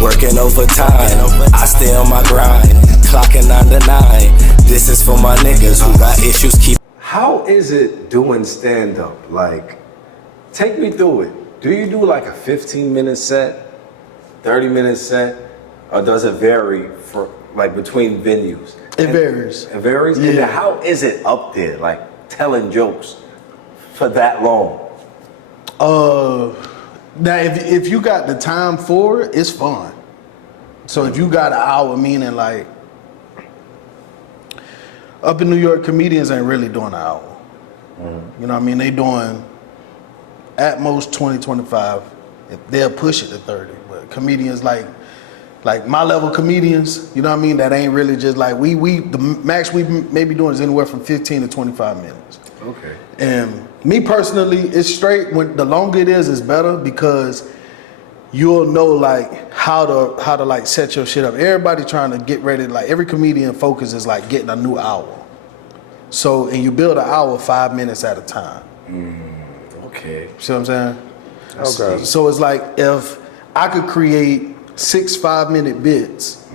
working overtime. I stay on my grind, clocking 9 to 9. This is for my niggas who got issues. How is it doing stand-up? Like, take me through it. Do you do like a 15-minute set, 30-minute set, or does it vary for like between venues? It varies. It varies? Yeah. And how is it up there, like telling jokes for that long? Now if you got the time for it, it's fun. So if you got an hour, meaning like up in New York, comedians ain't really doing an hour. You know what I mean? They doing at most 20, 25. They'll push it to 30. But comedians like my level comedians, you know what I mean? That ain't really just like the max we may be doing is anywhere from 15 to 25 minutes. Okay. And me personally, it's straight. When the longer it is better because you'll know like how to like set your shit up. Everybody trying to get ready. Like every comedian focus is like getting a new hour. So and you build an hour 5 minutes at a time. Okay. See what I'm saying? Okay. So it's like if I could create 6 5-minute bits,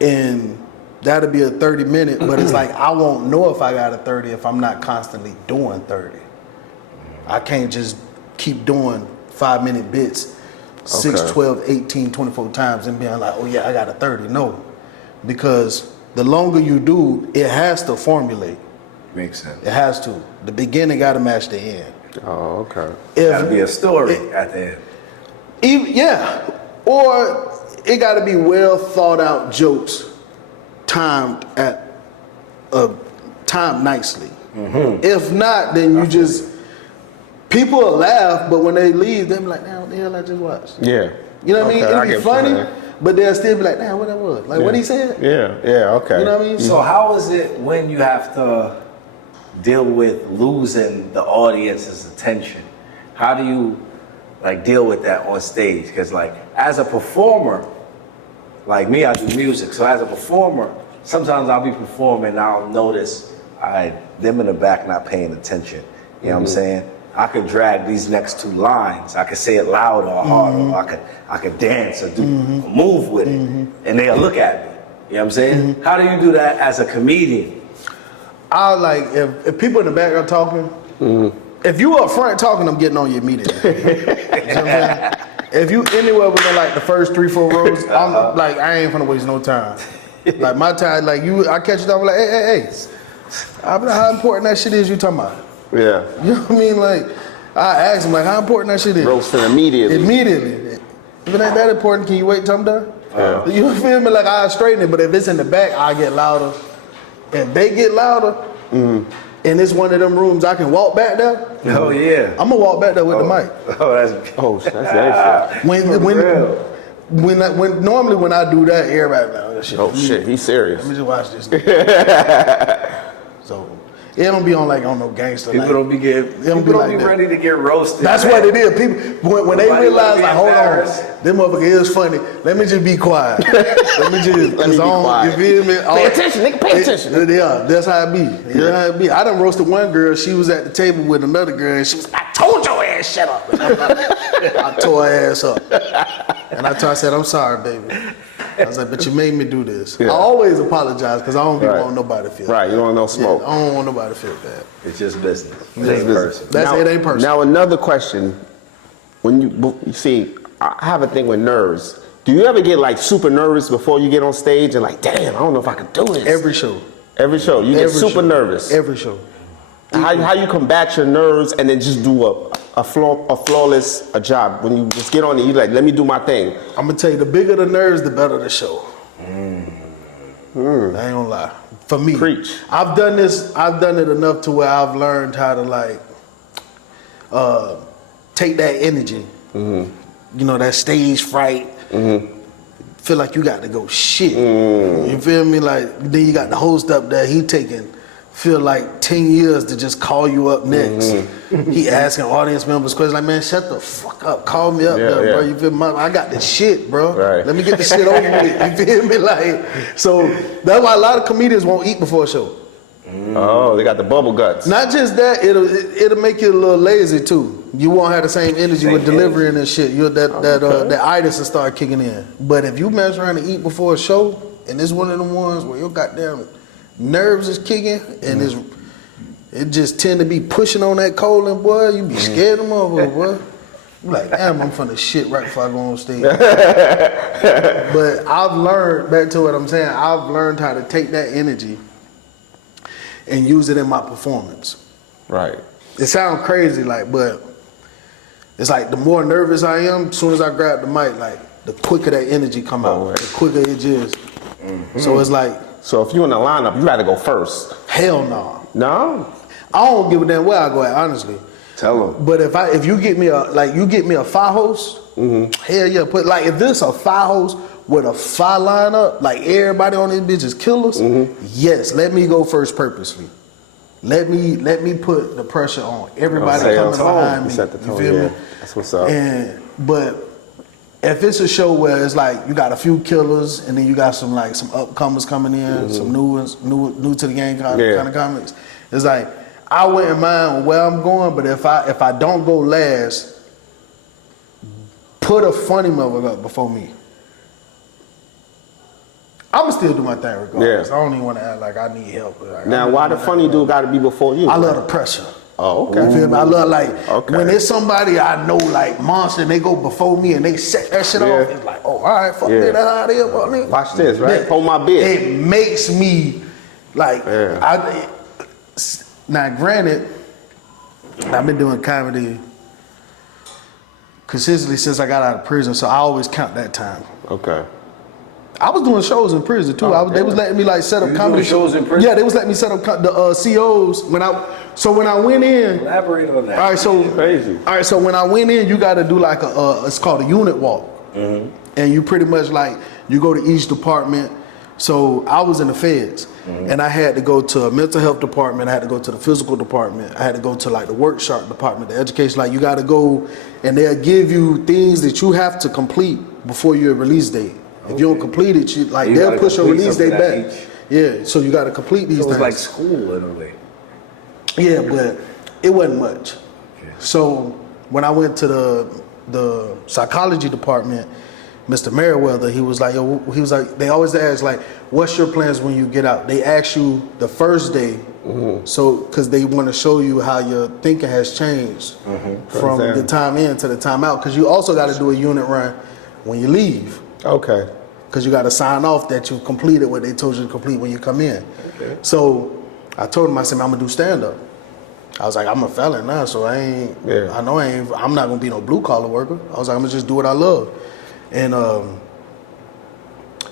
and that'll be a 30-minute. But it's like I won't know if I got a 30 if I'm not constantly doing 30. I can't just keep doing 5-minute bits 6, 12, 18, 24 times and being like, oh yeah, I got a 30. No, because the longer you do, it has to formulate. Makes sense. It has to. The beginning got to match the end. Oh, okay. Gotta be a story at the end. Yeah, or it got to be well thought out jokes, timed nicely. If not, then you just people will laugh, but when they leave, they be like, "Damn, what the hell I just watched?" Yeah. You know what I mean? It'll be funny, saying. but they'll still be like, "Damn, what that was? Like what he said?" Yeah. Okay. You know what I mean? So how is it when you have to deal with losing the audience's attention? How do you like deal with that on stage? Because like as a performer, like me, I do music. So as a performer, sometimes I'll be performing and I'll notice them in the back not paying attention. You know what I'm saying? I could drag these next 2 lines. I could say it louder or harder. Or I could dance or do a move with it, and they'll look at me. You know what I'm saying? How do you do that as a comedian? I like if people in the back are talking. If you up front talking, I'm getting on you immediately. You know what I'm saying? If you anywhere within like the first 3-4 rows, I'm like I ain't gonna waste no time. Like my time, like I catch you talking like, hey. I be like, how important that shit is you talking about? Yeah. You know what I mean? Like I ask him like, how important that shit is? Roasting immediately. Immediately. If it ain't that important, can you wait till I'm done? You feel me? Like I straighten it, but if it's in the back, I get louder. If they get louder, and it's one of them rooms I can walk back there. Oh yeah. I'm gonna walk back there with the mic. That's gangster. When normally when I do that, everybody like, oh shit. Oh shit, he's serious. Let me just watch this. So it don't be on no gangster. People don't be ready to get roasted. That's what it is. People when they realize like, hold on, this motherfucker is funny. Let me just be quiet. Let me be quiet. You feel me? Pay attention, nigga. Pay attention. Yeah, that's how it be. That's how it be. I done roasted one girl. She was at the table with another girl, and she was, I told your ass shut up. I tore her ass up, and I said, I'm sorry, baby. I was like, but you made me do this. Yeah. I always apologize because I don't want nobody to feel right. You don't want no smoke. Yeah, I don't want nobody to feel bad. It's just business. It ain't personal. It ain't personal. Now another question. When you see, I have a thing with nerves. Do you ever get like super nervous before you get on stage and like, damn, I don't know if I can do this? Every show. Every show. You get super nervous. Every show. How you combat your nerves and then just do a flawless job? When you just get on it, you like, let me do my thing. I'm gonna tell you, the bigger the nerves, the better the show. I ain't gonna lie. For me, preach. I've done it enough to where I've learned how to like take that energy. You know, that stage fright. Feel like you got to go shit. You feel me? Like then you got the host up there. He feel like 10 years to just call you up next. He asking audience members questions like, man, shut the fuck up. Call me up there, bro. You feel me? I got this shit, bro. Right. Let me get the shit over with. You feel me? Like, so that's why a lot of comedians won't eat before a show. Oh, they got the bubble guts. Not just that, it'll make you a little lazy too. You won't have the same energy with delivering and shit. That itis will start kicking in. But if you mess around and eat before a show, and it's one of them ones where your goddamn nerves is kicking and it just tend to be pushing on that colon, boy, you be scared of motherfucker, boy. You like, damn, I'm finna shit right before I go on stage. But I've learned, back to what I'm saying, I've learned how to take that energy and use it in my performance. Right. It sounds crazy, but it's like the more nervous I am, as soon as I grab the mic, like the quicker that energy come out, right. the quicker it just. So it's like. So if you're in the lineup, you got to go first. Hell no. No? I don't give a damn where I go at, honestly. Tell them. But if you get me a fire host, hell yeah. Put if this a fire host with a fire lineup, like everybody on this bitch is killers. Yes, let me go first purposely. Let me put the pressure on everybody coming behind me. Set the tone, you feel me? That's what's up. But if it's a show where it's like you got a few killers and then you got some upcomers coming in, some new ones, new to the game kind of comics, it's like I wouldn't mind where I'm going, but if I don't go last, put a funny mother up before me. I'ma still do my thing regardless. I don't even want to act like I need help. Now, why the funny dude got to be before you? I love the pressure. Oh, okay. You feel me? I love when there's somebody I know monster and they go before me and they set that shit off. It's like, oh, all right, fuck that out of here, bro. Watch this, right? Hold my bit. It makes me now granted, I've been doing comedy consistently since I got out of prison, so I always count that time. Okay. I was doing shows in prison too. They was letting me set up comedy shows in prison. Yeah, they was letting me set up the COs when I went in. Elaborate on that. All right, so crazy. All right, so when I went in, you got to do it's called a unit walk, and you pretty much you go to each department. So I was in the feds, and I had to go to a mental health department. I had to go to the physical department. I had to go to the workshop department, the education. You got to go, and they'll give you things that you have to complete before your release date. If you don't complete it, they'll push your release date back. Yeah, so you got to complete these things. It's like school in a way. Yeah, but it wasn't much. Okay. So when I went to the psychology department, Mr. Merriweather, he was like, they always ask what's your plans when you get out? They ask you the first day, so because they want to show you how your thinking has changed from the time in to the time out. Because you also got to do a unit run when you leave. Okay. Because you got to sign off that you completed what they told you to complete when you come in. Okay. So I told him, I said, I'm gonna do stand up. I was like, I'm a felon now, so I'm not gonna be no blue collar worker. I was like, I'm gonna just do what I love. And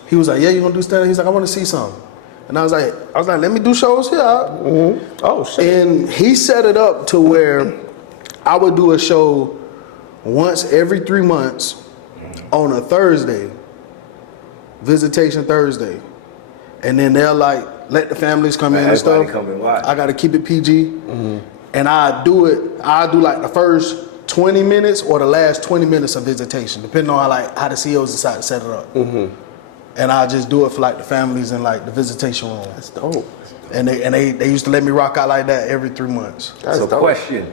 he was like, yeah, you gonna do stand up? He's like, I want to see something. And I was like, let me do shows here. Oh shit. And he set it up to where I would do a show once every 3 months on a Thursday, visitation Thursday. And then they'll let the families come in and stuff. Come and watch. I gotta keep it PG. And I do the first 20 minutes or the last 20 minutes of visitation, depending on how the CEOs decide to set it up. And I just do it for the families in the visitation room. That's dope. And they used to let me rock out like that every 3 months. That's so dope. Question.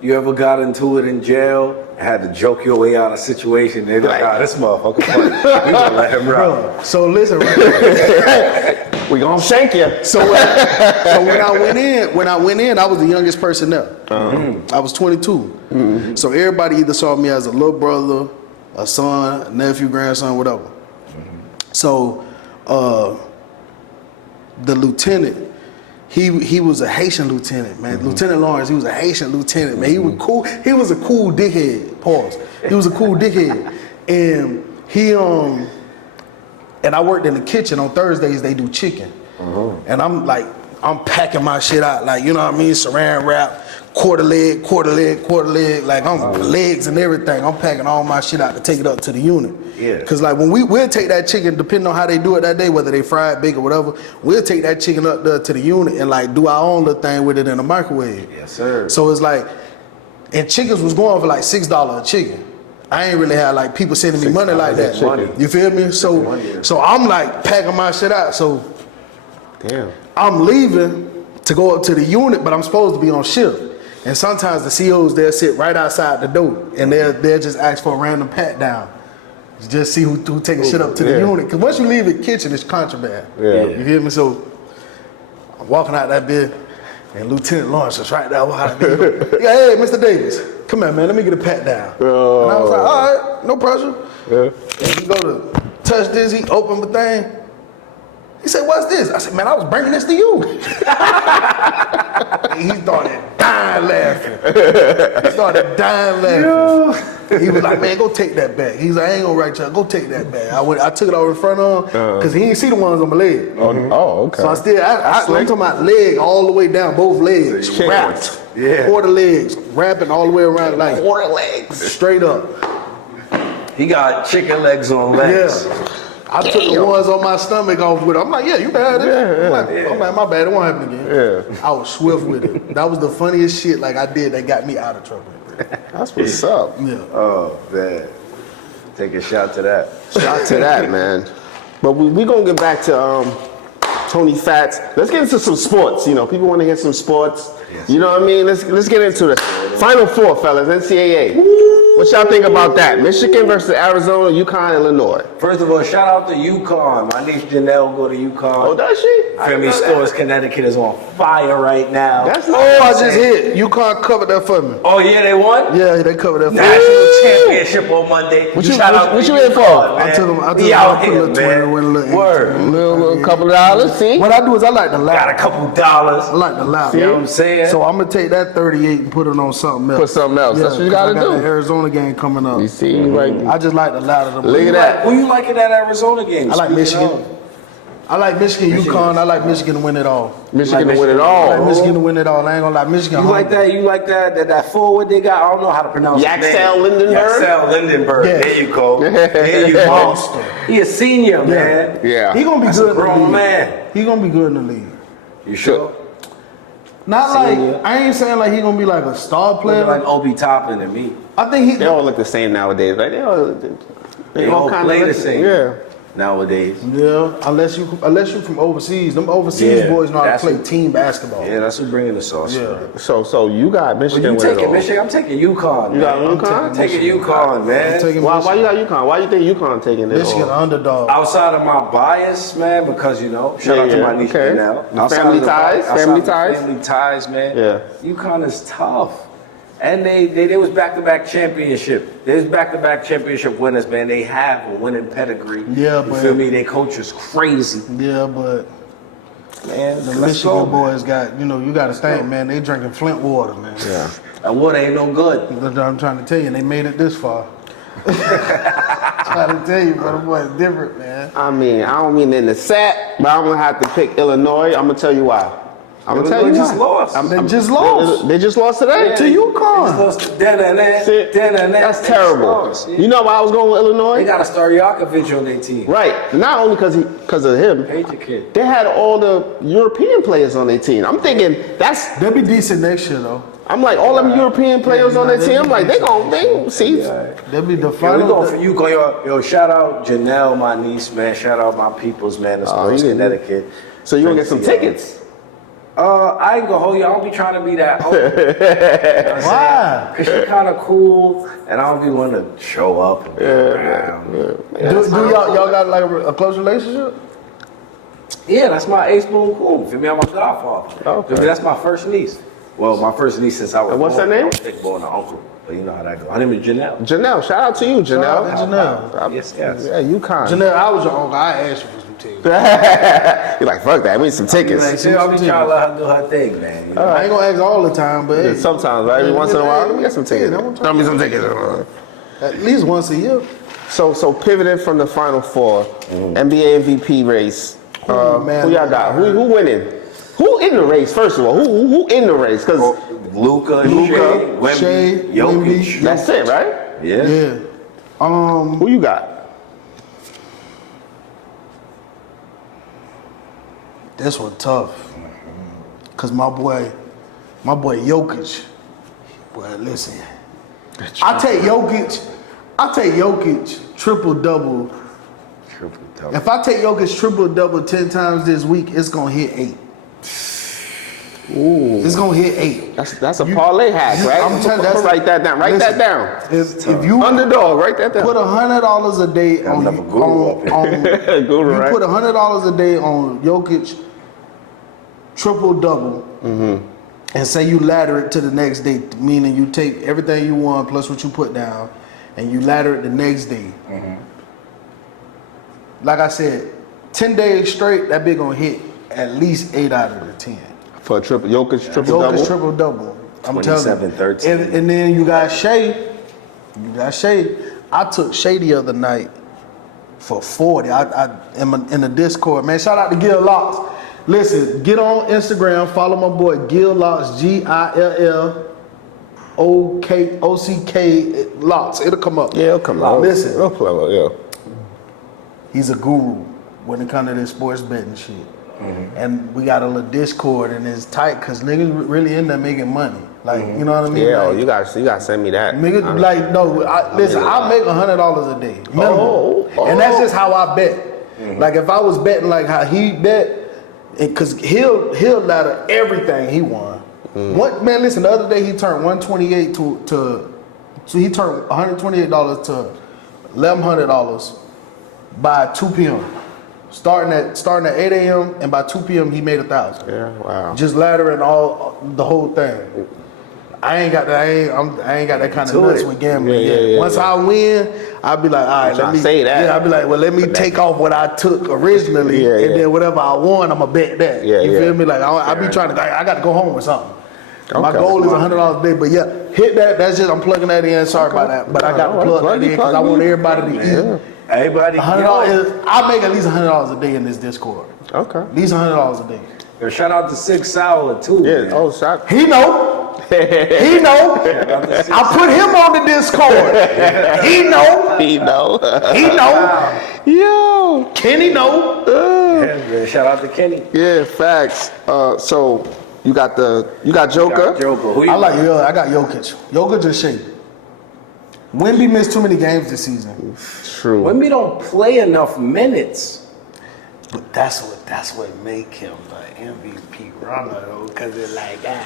You ever got into it in jail, had to joke your way out of a situation, they're like, this motherfucker funny. We gonna let him rock. So listen, we gonna shank you. So when I went in, I was the youngest person there. I was 22. So everybody either saw me as a little brother, a son, a nephew, grandson, whatever. So the lieutenant, he was a Haitian lieutenant, man. Lieutenant Lawrence, he was a Haitian lieutenant, man. He was cool. He was a cool dickhead. Pause. He was a cool dickhead, and and I worked in the kitchen on Thursdays. They do chicken, and I'm packing my shit out, you know what I mean, saran wrap, quarter leg, I'm legs and everything. I'm packing all my shit out to take it up to the unit. Yeah. Cause when we'll take that chicken, depending on how they do it that day, whether they fry it, bake or whatever, we'll take that chicken up there to the unit and do our own little thing with it in the microwave. Yes, sir. So it's and chickens was going for $6 a chicken. I ain't really had people sending me money like that. You feel me? So I'm packing my shit out. So damn. I'm leaving to go up to the unit, but I'm supposed to be on shift. And sometimes the COs, they'll sit right outside the door and they'll just ask for a random pat down. Just see who taking shit up to the unit. Because once you leave the kitchen, it's contraband. Yeah. You hear me? So I'm walking out that bit, and Lieutenant Lawrence was right there. Hey, Mr. Davis, come here, man. Let me get a pat down. Oh. And I was like, all right, no pressure. Yeah. And he go to touch this, he open the thing. He said, what's this? I said, man, I was bringing this to you. He started dying laughing. He was like, man, go take that back. He's like, I ain't gonna write you. Go take that back. I took it over in front of him because he didn't see the ones on my leg. Oh, okay. So I'm talking about leg all the way down, both legs, wrapped. Yeah. Quarter legs, wrapping all the way around like Quarter legs. straight up. He got chicken legs on legs. Yeah. I took the ones on my stomach off with him. I'm like, yeah, you can have it. I'm like, my bad, it won't happen again. Yeah. I was swift with it. That was the funniest shit like I did that got me out of trouble. That's what's up. Yeah. Oh, man. Take a shot to that. Shout to that, man. But we gonna get back to tonifatz. Let's get into some sports. You know, people want to hear some sports. Yes. You know what I mean? Let's get into the Final Four, fellas. NCAA. What y'all think about that? Michigan versus Arizona, UConn, Illinois. First of all, shout out to UConn. My niece Janelle go to UConn. Oh, does she? Femi Stores, Connecticut is on fire right now. That's Oh, I just hit. UConn covered that for me. Oh, yeah, they won? Yeah, they covered that for me. National championship on Monday. What you Shout out what to you in for? UConn, man. I took them We out put a here, little 20 man. with a little Word. Little couple of dollars, see? What I do is I like the Got a loud. couple dollars. I like the loud. You know what I'm saying? So I'm gonna take that 38 and put it on something else. Put something else. That's what you 'cause gotta I got do. the Arizona game coming up. You see, right? I just like the loud of them. Look at that. Who you like in that Arizona game? I like Speaking Michigan. I like Michigan, UConn. I like Michigan to win it all. Michigan Like to win it I all. like Michigan to win it all. I ain't gonna lie, Michigan. You like that? You like that forward they got? I don't know how to pronounce his name. Yaxel Lindenberg? Yaxel Lindenberg. Yeah. There you go. There you go. Monster. He a senior, man. Yeah. He gonna be That's good a in the grown league. man. He gonna be good in the league. You sure? Not Senior. like I ain't saying like he gonna be like a star player. Looking like Obi Toppin and me. I think he. They all look the same nowadays, right? They all all play the look- same. Yeah. Nowadays. Yeah, unless you from overseas. Them overseas Yeah, boys know how to that's play what- team basketball. Yeah, that's who's bringing the sauce. Yeah. So you got But Michigan you with it taking all. Michigan? I'm taking UConn. You got man. UConn? I'm taking UConn, man. I'm taking Why Michigan. you got UConn? Why you think UConn taking it Michigan all? underdog. Outside of my bias, man, because shout out to my niece okay. now. The family ties, family ties. Family ties, man. Yeah. UConn is tough. And they was back-to-back championship. They was back-to-back championship winners, man. They have a winning pedigree. Yeah, you but- feel me? Their coach is crazy, Yeah, but man. the Let's Michigan go, man. boys got you got to think, man. They drinking Flint water, man. Yeah. And water ain't no good. That's what I'm trying to tell you, and they made it this far. Trying to tell you, but the boys different, man. I mean, I don't mean in the sack, but I'm gonna have to pick Illinois. I'm gonna tell you why. I'm gonna tell you Illinois just why. lost. They just lost They just lost today. to UConn. That's terrible. You know why I was going with They Illinois? got to start Yakovich on their team. Right. Not only because of him. Hate your kid. They had all the European players on their team. I'm thinking They'll be decent next year, though. I'm like all them European players on their team. I'm like they see. They'll be the Yeah, we final. going for you. Yo, shout out Janelle, my niece, man. Shout out my peoples, man. That's Oh, Sports you didn't- Connecticut. So you gonna get some tickets? I ain't gonna hold you. I don't be trying to be that old. Why? Cause she kind of cool, and I don't be wanting to show up and be around. Do y'all got like a close relationship? Yeah, that's my ace boom cool. Feel me? I'm a godfather. Okay. Feel me? That's my first niece. Well, my first niece since I was And what's born. her name? I was thick born an uncle, but you know how that goes. Her name is Janelle. Janelle, shout out to you, Janelle. Shout out to Janelle. Yes. Yeah, UConn. Janelle, I was your uncle. I asked you for some tickets. You're like, fuck that. We need some tickets. Like, see, I'll be trying to let her do her thing, man. You know? I ain't gonna ask all the time, but hey, Sometimes, right? Every once in a while, let me get some tickets. Yeah, I'm Throw me some tickets. at least once a year. So pivoting from the Final Four, NBA MVP race. man. Who y'all got? Who winning? Who in the race? First of all, who in the race? Because Luka, Shea, Jokic. Wemby. that's it, right? Yeah. Yeah. Who you got? This one tough. Cause my boy Jokic. Boy, listen. I take Jokic triple double. If I take Jokic triple double 10 times this week, it's gonna hit 8. Ooh. It's gonna hit 8. That's a parlay hack, right? I'm telling you, write that down. Write that down. If you Underdog, write that down. put $100 a day on Another guru up here. Guru, you right? put $100 a day on Jokic triple double, and say you ladder it to the next day, meaning you take everything you won plus what you put down, and you ladder it the next day. Like I said, 10 days straight, that big gonna hit at least 8 out of the 10. For a Jokic triple double. Jokic triple double. I'm telling you. 27-13. And then you got Shea. I took Shea the other night for 40. I in the Discord, man. Shout out to Gil Locks. Listen, get on Instagram, follow my boy Gil Locks, GILLOCK Locks. It'll come up. Yeah, it'll come out. Listen, It'll play out, yeah. he's a guru when it comes to this sports betting shit. And we got a little Discord, and it's tight because niggas really in there making money. Like, you know what I mean? Yeah, like, you gotta send me that. niggas, like, no, listen, I make $100 a day, minimum. And that's just how I bet. Like, if I was betting like how he bet, because he'll ladder everything he won. What, man, listen, the other day he turned $128 so he turned $128 to $1,100 by 2 p.m. Starting at 8 a.m. and by 2 p.m. he made 1,000. Yeah, wow. Just laddering the whole thing. I ain't got that kind of nuts with gambling yet. Once I win, I'll be like, all right, let me say that. Yeah, I'll be like, well, let me take off what I took originally, and then whatever I won, I'ma bet that. You feel me? Like I be trying to, I got to go home with something. My goal is $100 a day, but yeah, hit that. That's just, I'm plugging that in. Sorry about that, but I got to plug that in because I want everybody to eat. Everybody, $100. I make at least $100 a day in this Discord. Okay. At least $100 a day. Yo, shout out to Six Sour too. Yeah. Man. Oh, shot. He know. He know. I put him on the Discord. He know. He know. He know. Yo. Kenny know. Yeah, man, shout out to Kenny. Yeah, facts. So you got Joker. Who you I got Jokic. Jokic and Shea. Wemby missed too many games this season. True. Wemby don't play enough minutes. But that's what make him an MVP runner though, because it's like, damn.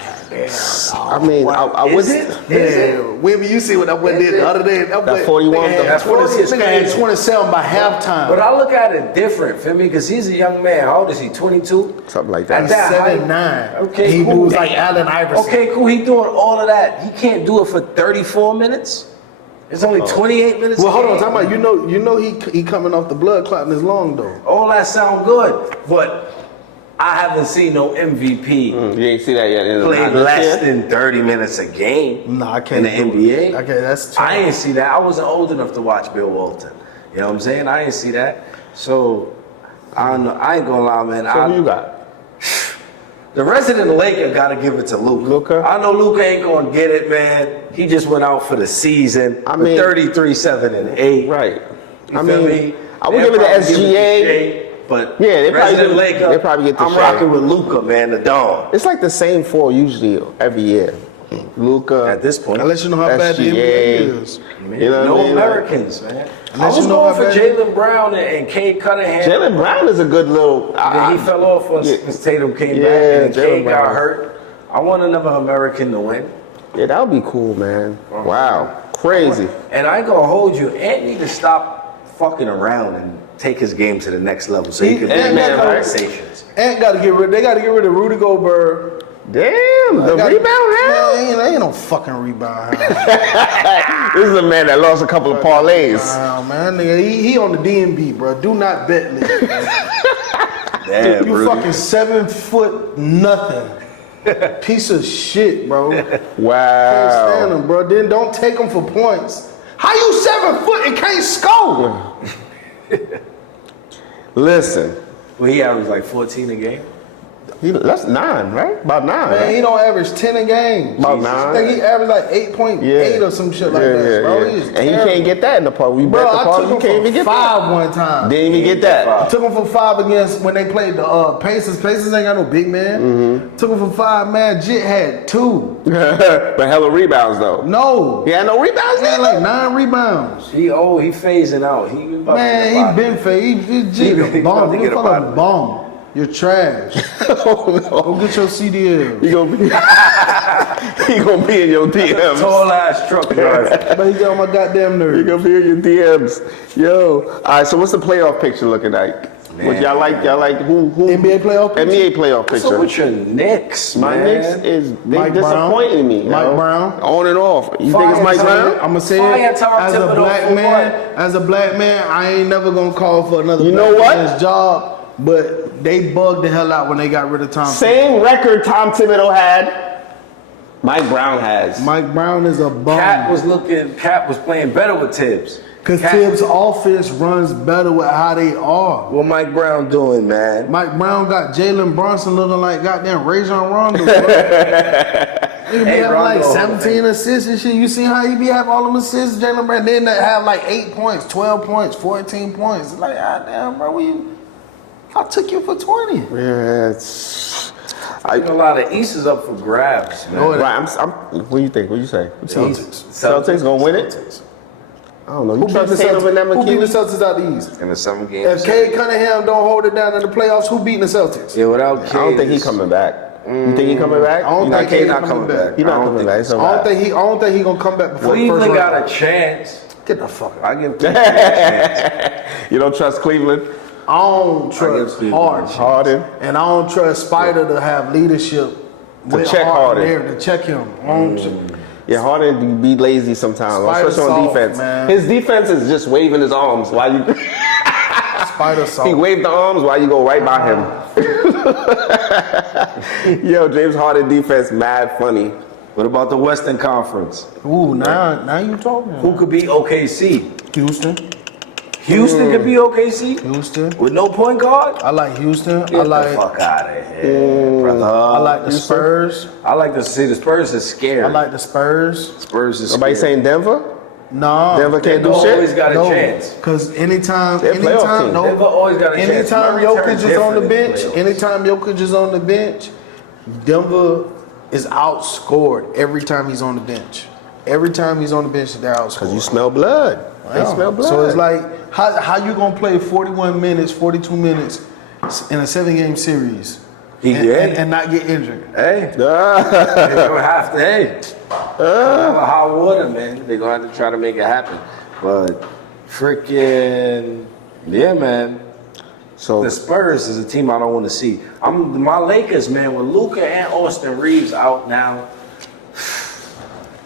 I mean, I Is was. it? Yeah, Wemby, you see what that boy did the other day? That 41, that 40 is nigga had crazy. 27 by halftime. But I look at it different, feel me? Because he's a young man. How old is he? 22? Something like At that. that height. 7'9". Okay, he cool. moves like Allen Iverson. Okay, cool. He doing all of that. He can't do it for 34 minutes. It's only 28 minutes. Well, a hold on, game. talking about you know he coming off the blood clot in his lung though. All that sound good, but I haven't seen no MVP You ain't see that yet. play less than 30 minutes a game. No, I can't. In the NBA. Okay, that's. I ain't see that. I wasn't old enough to watch Bill Walton. You know what I'm saying? I ain't see that. So I don't know. I ain't gonna lie, man. So who you got? The resident Laker gotta give it to Luka. Luka? I know Luka ain't gonna get it, man. He just went out for the season. I mean- 33, 7, and 8. Right. You I feel mean, me? I would They'll give it to probably SGA. Shea, but Yeah, they probably resident give- Laker, they probably get to I'm Shea. rocking with Luka, man, the dog. It's like the same four usually every year. Luka. At this point, Unless you know how bad the NBA is. You know no what I mean? Americans, man. I Unless was you know going how for bad- Jaylen Brown and Cade Cunningham. Jaylen Brown is a good little. Then he fell off once Tatum came back and Jaylen Cade got Brown. hurt. I want another American to win. Yeah, that would be cool, man. Wow, crazy. And I ain't gonna hold you. Ant need to stop fucking around and take his game to the next level so he can Ant win got- conversations. Ant got to get rid. They got to get rid of Rudy Gobert. Damn, the rebound hound. Man, ain't no fucking rebound hound. This is a man that lost a couple of parlays. Man, nigga, he on the DMB, bro. Do not bet league. Damn, You Rudy. fucking 7 foot nothing. Piece of shit, bro. Can't stand Wow. him, bro. Then don't take him for points. How you 7 foot and can't score? Listen, Well, he averaged like 14 a game. that's 9, right? About 9. Man, right? he don't average 10 a game. About Jesus. 9. I think he averaged like 8.8 or some shit like that, bro. He is And he terrible. can't get that in the park. We Bro, bet the I park, took you him can't for even get 5 one time. that. Didn't even get that. I took him for 5 against when they played the Pacers. Pacers ain't got no big man. Took him for 5, man. Jit had 2. But hella rebounds though. No. He had no rebounds. He had Neither? like 9 rebounds. He phasing out. He about to get Man, a he been fake. He Jit He a about bum. to He get a fucking bottom. bum. You're trash. Oh no. Go get your CDL. He gonna be he gonna be in your DMs. Tall ass truck driver. But he got on my goddamn He nerves. gonna be in your DMs. Yo. Alright, so what's the playoff picture looking like? What y'all like who NBA playoff picture? NBA playoff What's picture. up with your Knicks, My man? Knicks is they Mike Brown. disappointing me. Mike yo. Brown. On and off. You think Fire it's Mike Tom. Brown? I'm gonna say Fire it Tom as a Thibodeau black for man. what? As a black man, I ain't never gonna call for another. You black know what? man's job, but they bugged the hell out when they got rid of Tom. Same record Tom Thibodeau had, Mike Brown has. Mike Brown is a bum. Cat was playing better with Tibbs. Cause Cat- Tibbs' offense runs better with how they are. What Mike Brown doing, man? Mike Brown got Jalen Brunson looking like goddamn Rajon Rondo. Bro. He be Hey, having like Rondo, 17 assists and shit. You see how he be having all them assists, Jalen Brown? Then they have like 8 points, 12 points, 14 points. It's like, ah, damn, bro, I took you for 20. Yeah, it's. A lot of East is up for grabs, man. No, it Right, what do you think? What do you say? Celtics gonna win it? I don't know. You Who beat trust the the Tatum and Celtics? Who beat the McKinney? Celtics out the East? In the 7 If games. Cade Cunningham don't hold it down in the playoffs, who beating the Celtics? Yeah, without I don't think he's coming back. You think he coming back? I don't think Cade's Cade's not not coming back. He's not coming back. It's I all don't right. think he gonna come back before the first Cleveland got round. a chance. Get the fuck out. I give Cleveland a chance. You don't trust Cleveland? I don't trust Cleveland Harden. Harden? And I don't trust Spider to have leadership with check Harden. there to check him. I don't Yeah, Harden be lazy sometimes, Spider especially on soft, defense. man. His defense is just waving his arms while you. Spider soft. He waved the arms while you go right by him. Yo, James Harden defense mad funny. What about the Western Conference? Ooh, now you talking. Who could be OKC? Houston. Houston could be OKC? Houston. With no point guard? I like Houston. Get I like the fuck out of here, brother. I like the Spurs. I like to see the Spurs is scared. I like the Spurs. Spurs is Somebody scared. saying Denver? No. Denver They can't do always shit? got a chance. Because anytime They're a playoff team. Denver always got a chance. anytime Murray turned Jokic is on the different in bench, playoffs. anytime Jokic is on the bench, Denver is outscored every time he's on the bench. Every time he's on the bench, they're outscored. Because you smell blood. They Yeah. smell blood. So it's like, how you gonna play 41 minutes, 42 minutes in a 7-game series and not get injured? Hey, they're gonna have to. Hey, hot water, man. They're gonna have to try to make it happen. But freaking yeah, man. So The Spurs is a team I don't want to see. My Lakers, man. With Luka and Austin Reeves out now,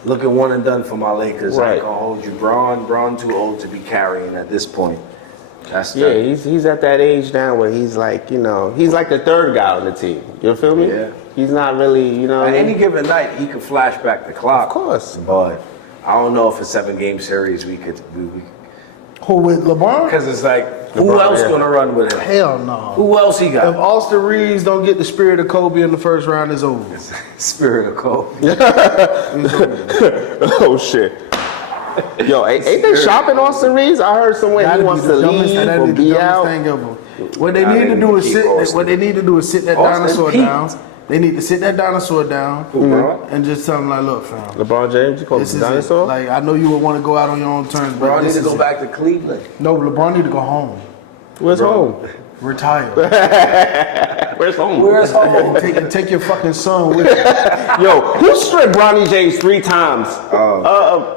looking one and done for my Lakers. I Right. ain't gonna hold you, Braun too old to be carrying at this point. That's yeah, he's at that age now where he's like, he's like the third guy on the team. You feel me? Yeah. He's not really, At any given night, he could flash back the clock. Of course. But I don't know if a 7-game series we could. Who with LeBron? Because it's like, who LeBron, else yeah. gonna run with him? Hell no. Who else he If got? Austin Reeves don't get the spirit of Kobe in the first round, it's over. Spirit of Kobe. Oh shit. Yo, ain't they shopping Austin Reeves? I heard somewhere he That'd wants be to the dumbest- leave that'd or be the be dumbest out. thing ever. What they Nah, need they to need do to is keep sit. Austin. What they need to do is sit that Austin dinosaur Pete. down. They need to sit that dinosaur down LeBron? and just tell him like, look, fam, LeBron James, you call this him is it. dinosaur? Like I know you would want to go out on your own terms, but Bro, I need this to is go it. back to Cleveland. No, LeBron need to go home, Where's home? retire, Where's home? Where's home? and take your fucking son with you. Yo, who stripped Bronny James 3 times?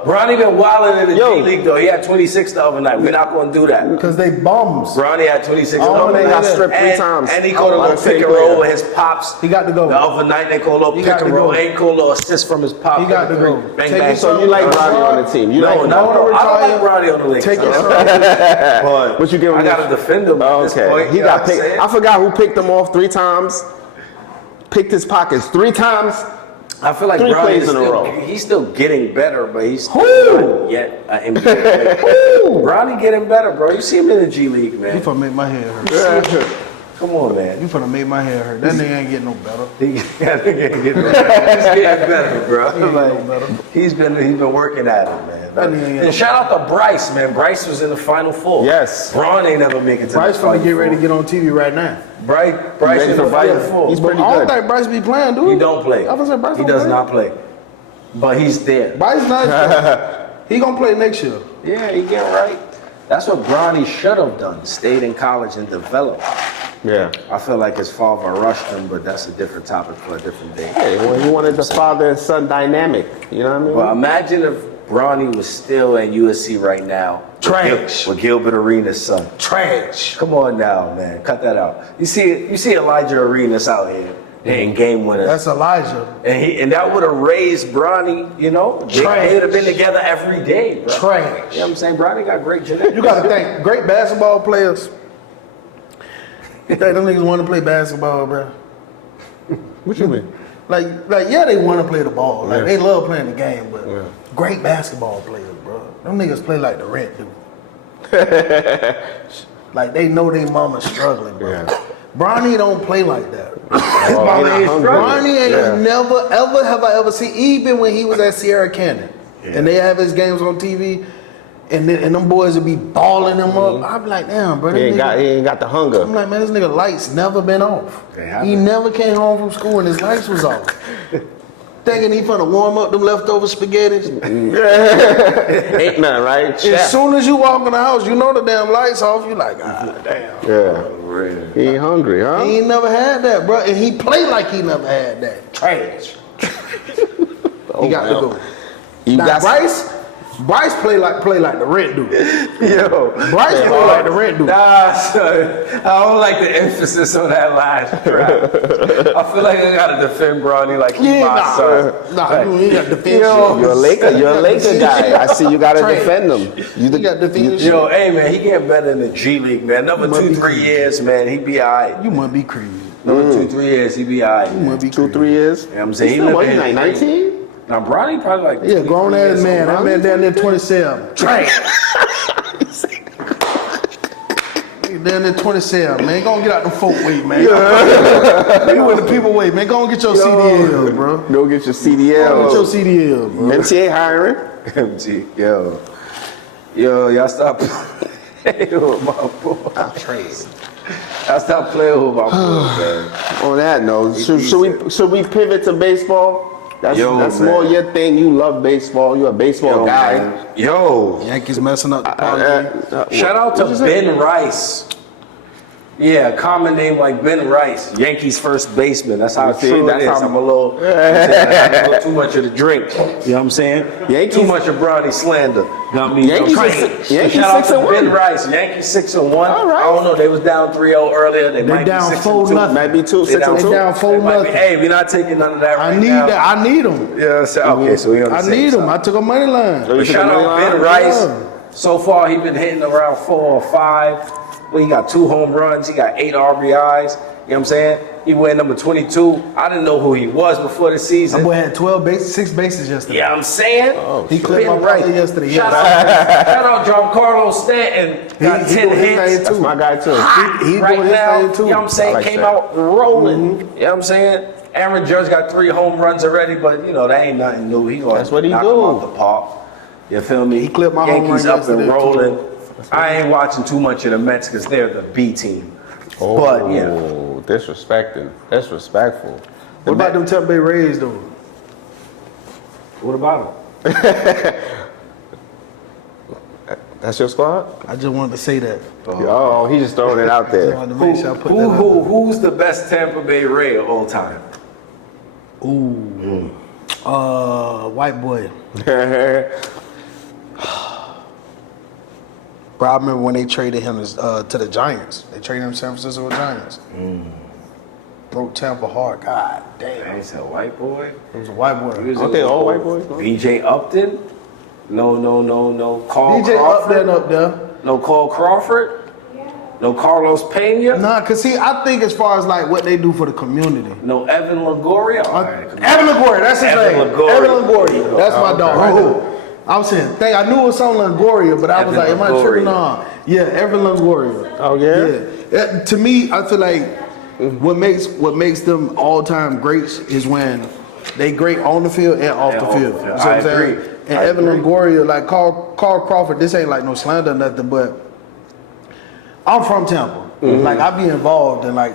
Bronny been wilding in the Yo. G League though. He had 26 the other night. We're not gonna do that. Because they bums. Bronny had 26 the Oh, other they night. got stripped 3 times. And he called a Oh, little the same pick and roll player. with his pops. He got to go. The other night they called up He pick got and to roll. go. Ain't called a assist from his pop. He got to go. Bang Take bang. your So you like Bronny on the team? You No, like no, him? no. I don't retire. like Bronny on the Lakers. Take your son. But What you give him I this- gotta defend him at this Okay, point. he you know got what I'm picked. saying? I forgot who picked him off 3 times. Picked his pockets 3 times. I feel like 3 Bronny plays is in a still, row. he's still getting better, but he's Who? not yet an NBA player. Bronny getting better, bro. You see him in the G League, You man. finna make my head hurt. Come on, man. You finna make my head hurt. That nigga ain't getting no better. He's getting better, bro. He ain't Like, no better. he's been working at it, man. That nigga ain't And no shout out to Bryce, man. Bryce was in the Final Four. Yes. Braun ain't never make it to Bryce the finna Final get ready to Four. get on TV right now. Bryce ready in for the Bryce? Final Four. He's But pretty I don't good. think Bryce be playing, dude. He don't play. I was saying Bryce He don't does play. not play. But he's there. Bryce nice. He gonna play next year. Yeah, he getting right. That's what Bronny should have done. Stayed in college and developed. Yeah. I feel like his father rushed him, but that's a different topic for a different day. Hey, well, he wanted the father and son dynamic. You know what I mean? Well, imagine if Bronny was still at USC right now. Trash. With Gilbert Arenas' son. Trash. Come on now, man. Cut that out. You see Elijah Arenas out here hitting game winners. That's Elijah. And that would have raised Bronny, you know? They would have been together every day, bro. Trash. You know what I'm saying? Bronny got great genetics. You got to think, great basketball players. You think them niggas want to play basketball, bro? What you mean? Like, yeah, they want to play the ball. Like, Yeah. they love playing the game, but Yeah. great basketball players, bro. Them niggas play like the rent do. Like, they know they mama's struggling, bro. Yeah. Bronny don't play like that. His mama ain't struggling. Bronny ain't Yeah. never, ever have I ever seen, even when he was at Sierra Canyon, and they have his games on TV, and them boys would be balling him up. I'd be like, damn, bro. He This ain't nigga, got the hunger. I'm like, man, this nigga lights never been off. They haven't. He never came home from school and his lights was off. Thinking he finna warm up them leftover spaghettis. Ain't nothing, right? As Chef. soon as you walk in the house, you know the damn lights off. You like, ah, damn. Yeah. He ain't hungry, huh? He ain't never had that, bro. And he played like he never had that. Trash. He got to go. You Now, got Bryce play like the rent dude. Yo. Bryce play like the rent dude. Nah, son. I don't like the emphasis on that last crap. I feel like I gotta defend Bronny like he's my son. Nah, you ain't got to defend Yo. shit. You're a Laker guy. I see you gotta Trash. defend him. You got to defend shit. Yo, hey man, he getting better in the G League, man. Number You must 2, be 3 crazy. years, man. He be alright. You must be crazy. Number 2, 3 years, he be alright. You must be 2, crazy. 3 years. You know what I'm saying? He's still, what, living he's like his dream. 19? Now Bronny probably like Yeah, grown 23 ass years man. old. That man down there 27. Trash. Nigga down there 27, man. Go and get out the folk way, man. You with the people way, man. Go and get your CDL, bro. Go get your Go and get your CDL. CDL, bro. MTA hiring. MG, yo, y'all stop playing with my boy. Y'all stop playing with my boy, man. On that note, should we pivot to baseball? That's man. more your thing. You love baseball. You're a baseball guy. Man. Yo, Yankees messing up the party. shout out to Ben Rice. Yeah, a common name like Ben Rice, Yankees first baseman. That's how See, true that's it is. how- I'm a little, I had a little too much of the drink. You know what I'm saying? Yankees- Too much of Bronny slander. Got me. Yankees Shout Yankees out to 6-1. Ben Rice, Yankees 6-1. All right. I don't know. They was down 3-0 earlier. They might down be 6-2. 4-0. Might be 2, They 6 down and 2. They down 4-0. Hey, we're not taking none of that right I need now. that. I need them. Yeah, so, okay, so we on the I same need them. side. I took a money line. So you But took shout a money out line? Ben Rice. Yeah. So far, he been hitting around 4 or 5. Well, he got 2 home runs. He got 8 RBIs. You know what I'm saying? He went number 22. I didn't know who he was before the My season. boy had 6 bases yesterday. Yeah, I'm saying. He clipped my Ben brother yesterday. Shout Yeah. out Giancarlo Stanton. Got He 10 doing his hits. thing That's too. my guy too. He Right doing his now, thing too. you know what I'm saying? I like Came that. out rolling. You know what I'm saying? Aaron Judge got 3 home runs already, but you know, that ain't nothing new. He gonna That's what he knock do. him out the park. You feel me? He clipped my home Yankees run up and yesterday, too. rolling. I ain't watching too much of the Mets because they're the B team. But yeah. Oh, disrespectful. What about them Tampa Bay Rays though? What about him? That's your squad? I just wanted to say that. Oh, he just throwing it out I there. wanted to make sure I put that out. Who's the best Tampa Bay Ray of all time? White boy. Bro, I remember when they traded him to the Giants. They traded him to San Francisco Giants. Broke Tampa hard. God damn. He's a white boy. It was a white boy. Aren't they all white boys? BJ Upton? No. Carl DJ up Crawford? there and up there. No Carl Crawford? No Carlos Pena? Nah, cause see, I think as far as like what they do for the community. No Evan Longoria? All right, come on. Evan Longoria, that's his Evan name. Longoria. Evan Longoria, that's my dog. Right there. I was saying, I knew it was something Longoria, but I was Evan like, am I tripping on? Yeah, Evan Longoria. Oh, yeah? Yeah. To me, I feel like what makes them all time greats is when they great on the field and off And the off field. the You field. see what I I'm saying? agree. And I Evan agree. Longoria, like Carl Crawford, this ain't like no slander or nothing, but I'm from Tampa. Like I be involved in like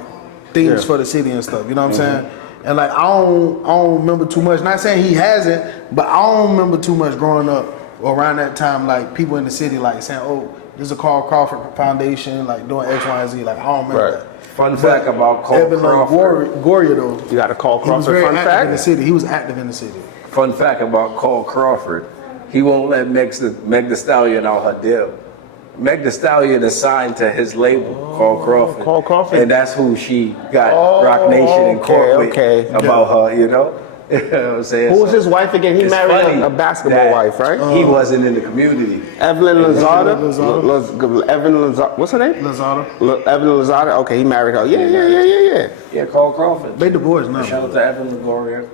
things for the city and stuff. You know what I'm saying? And like I don't remember too much. Not saying he hasn't, but I don't remember too much growing up around that time. Like people in the city like saying, "Oh, there's a Carl Crawford Foundation, like doing X, Y, and Z." Like I don't remember Right. that. Fun fact about Cole Evan Crawford. Goria though. You got to call He was Crawford. very Fun active in the fact. city. He was active in the city. Fun fact about Cole Crawford. He won't let Meg Thee Stallion out her deal. Meg Thee Stallion is signed to his label, Cole Crawford. Cole Crawford. And that's who she got Rock Nation in court with about her, you know? You know what I'm saying? Who was his wife again? He It's married funny a basketball that wife, right? He wasn't in the community. Evelyn Lozada. Lozada. Evan Lozada. What's her name? Lazada. Evelyn Lozada. Okay, he married her. Yeah. Yeah, Cole Crawford. They divorced now. Shout out to Evan Longoria.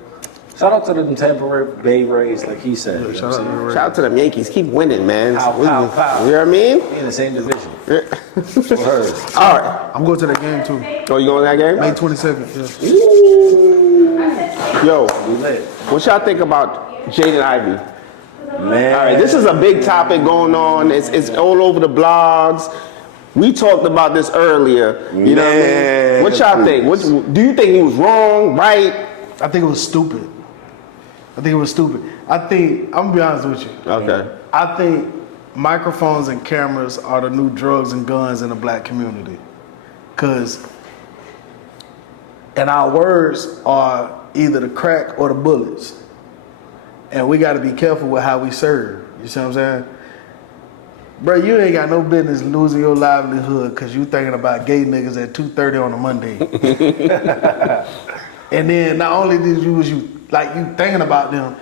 Shout out to the Temporary Bay Rays, like he said. You know what I'm saying? Shout out to them Yankees. Keep winning, man. Pow, pow, pow. You know what I mean? We in the same division. Yeah. Word. All right. I'm going to that game too. Oh, you going to that game? May 22nd. Yeah. Yo, We lit. what y'all think about Jaden Ivey? Man. All right, this is a big topic going on. It's all over the blogs. We talked about this earlier. You know what I mean? What y'all think? Do you think he was wrong, right? I think it was stupid. I'm gonna be honest with you. Okay. I think microphones and cameras are the new drugs and guns in the black community. And our words are either the crack or the bullets. And we gotta be careful with how we serve. You see what I'm saying? Bro, you ain't got no business losing your livelihood because you thinking about gay niggas at 2:30 on a Monday. And then not only did you thinking about them,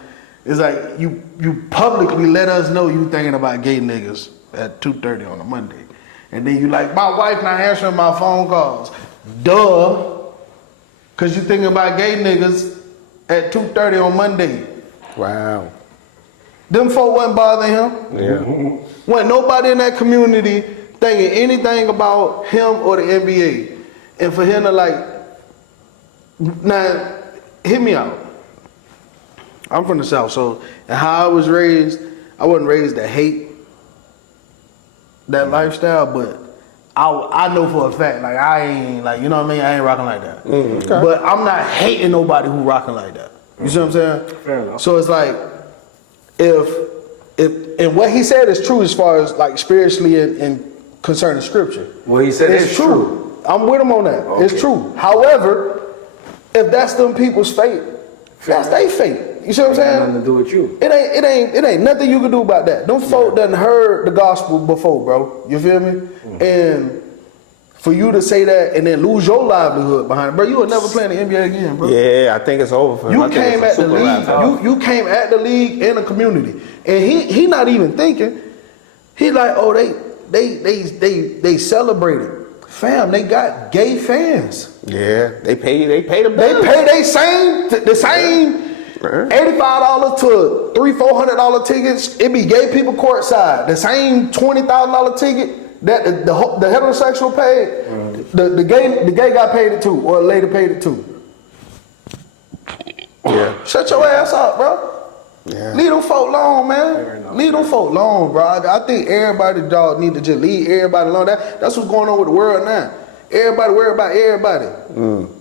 it's like you publicly let us know you thinking about gay niggas at 2:30 on a Monday. And then you like, my wife not answering my phone calls. Duh. Cause you thinking about gay niggas at 2:30 on Monday. Wow. Them folk wasn't bothering him. Yeah. Wasn't nobody in that community thinking anything about him or the NBA. And for him to now, hear me out. I'm from the South, so and how I was raised, I wasn't raised to hate that lifestyle, but I know for a fact, I ain't you know what I mean? I ain't rocking like that. Okay. But I'm not hating nobody who rocking like that. You see what I'm saying? Fair enough. So it's like, if and what he said is true as far as spiritually and concerning scripture. What he said is true. I'm with him on that. Okay. It's true. However, if that's them people's fate, that's their fate. You see what I'm saying? Nothing to do with you. It ain't nothing you can do about that. Them folk done heard the gospel before, bro. You feel me? And for you to say that and then lose your livelihood behind it, bro, you will never play in the NBA again, bro. Yeah, I think it's over for him. You came at the league. You came at the league and the community, and he not even thinking. He like, oh, they celebrated. Fam, they got gay fans. Yeah, they pay the They bills. pay the same $85 to $300-400 tickets. It be gay people courtside. The same $20,000 ticket that the heterosexual paid. The gay guy paid it too, or a lady paid it too. Yeah. Shut your ass up, bro. Yeah. Leave them folk alone, man. Leave them folk alone, bro. I think everybody, dog, need to just leave everybody alone. That's what's going on with the world now. Everybody worry about everybody.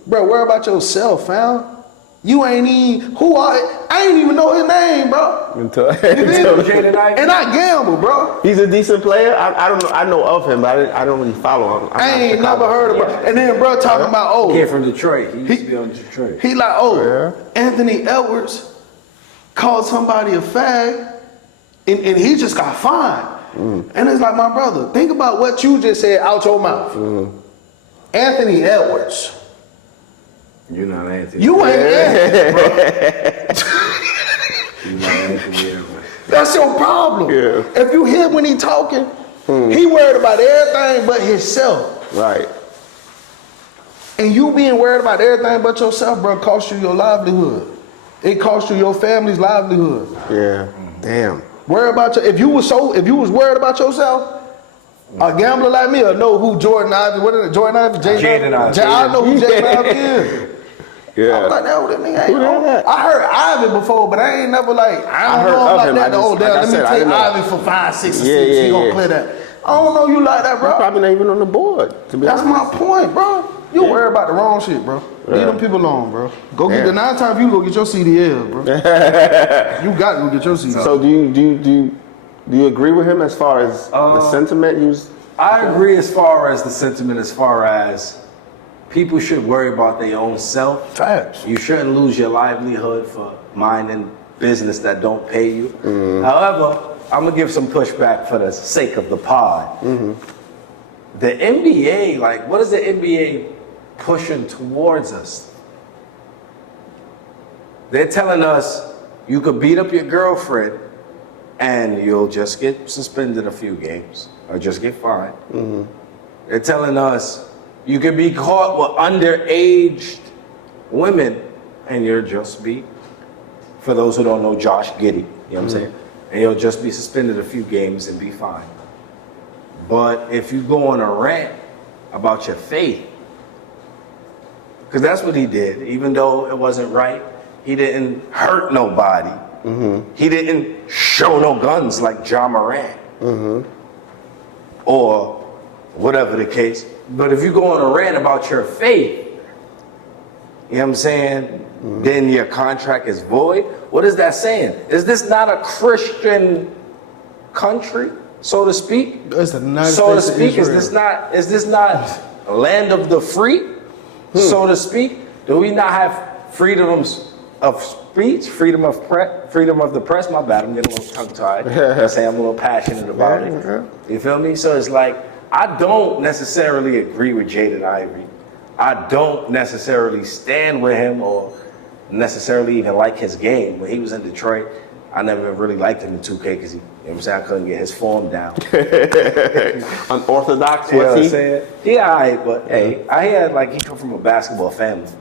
Bro, worry about yourself, fam. You ain't even, I ain't even know his name, bro. Until Jaden Ivey. And I gamble, bro. he's a decent player. I don't know. I know of him, but I don't really follow him. I ain't never heard of bro. And then bro talking about, Kid from Detroit. He used to be on Detroit. he like, Anthony Edwards called somebody a fag, and he just got fined. And it's like, my brother, think about what you just said out your mouth. Anthony Edwards. You're not Anthony. You ain't Anthony, bro. You're not Anthony Edwards. That's your problem. Yeah. If you hear when he talking, he worried about everything but himself. Right. And you being worried about everything but yourself, bro, cost you your livelihood. It cost you your family's livelihood. Yeah. Damn. Worry about if you was worried about yourself, a gambler like me will know who Jordan Ivey, what is it, Jordan Ivey? Jaden Ivey. I know who Jaden Ivey is. Yeah. I was like, that nigga ain't Who that? I heard Ivy before, but I ain't never I heard don't know of like him. that. Let me I take didn't know. Ivy for 5, 6, or 6. Yeah, He gonna yeah. clear that. I don't know you like that, bro. Probably not even on the board. To be That's honest. my point, bro. You worry about the wrong shit, bro. Leave them people alone, bro. Go get the 9 times you go get your CDL, bro. You got to go get your CDL. So do you agree with him as far as the sentiment he was? I agree as far as the sentiment, as far as people should worry about their own self. Facts. You shouldn't lose your livelihood for minding business that don't pay you. However, I'm gonna give some pushback for the sake of the pod. The NBA, like, what is the NBA pushing towards us? They're telling us you could beat up your girlfriend and you'll just get suspended a few games or just get fined. They're telling us you could be caught with underage women and you'll just be, for those who don't know, Josh Giddey, you know what I'm saying? And you'll just be suspended a few games and be fine. But if you go on a rant about your faith, because that's what he did, even though it wasn't right, he didn't hurt nobody. He didn't show no guns like John Morant. Or whatever the case. But if you go on a rant about your faith, you know what I'm saying, then your contract is void. What is that saying? Is this not a Christian country, so to speak? It's the United So to States of speak, is Israel. this not a land of the free, so to speak? Do we not have freedoms of speech, freedom of the press? My bad, I'm getting a little tongue-tied. I say I'm a little passionate about it. You feel me? So it's like, I don't necessarily agree with Jaden Ivey. I don't necessarily stand with him or necessarily even like his game. When he was in Detroit, I never really liked him in 2K because you know what I'm saying, I couldn't get his form down. Unorthodox, You know was what I'm he? saying? Yeah, all right, but hey, I hear like he come from a basketball family.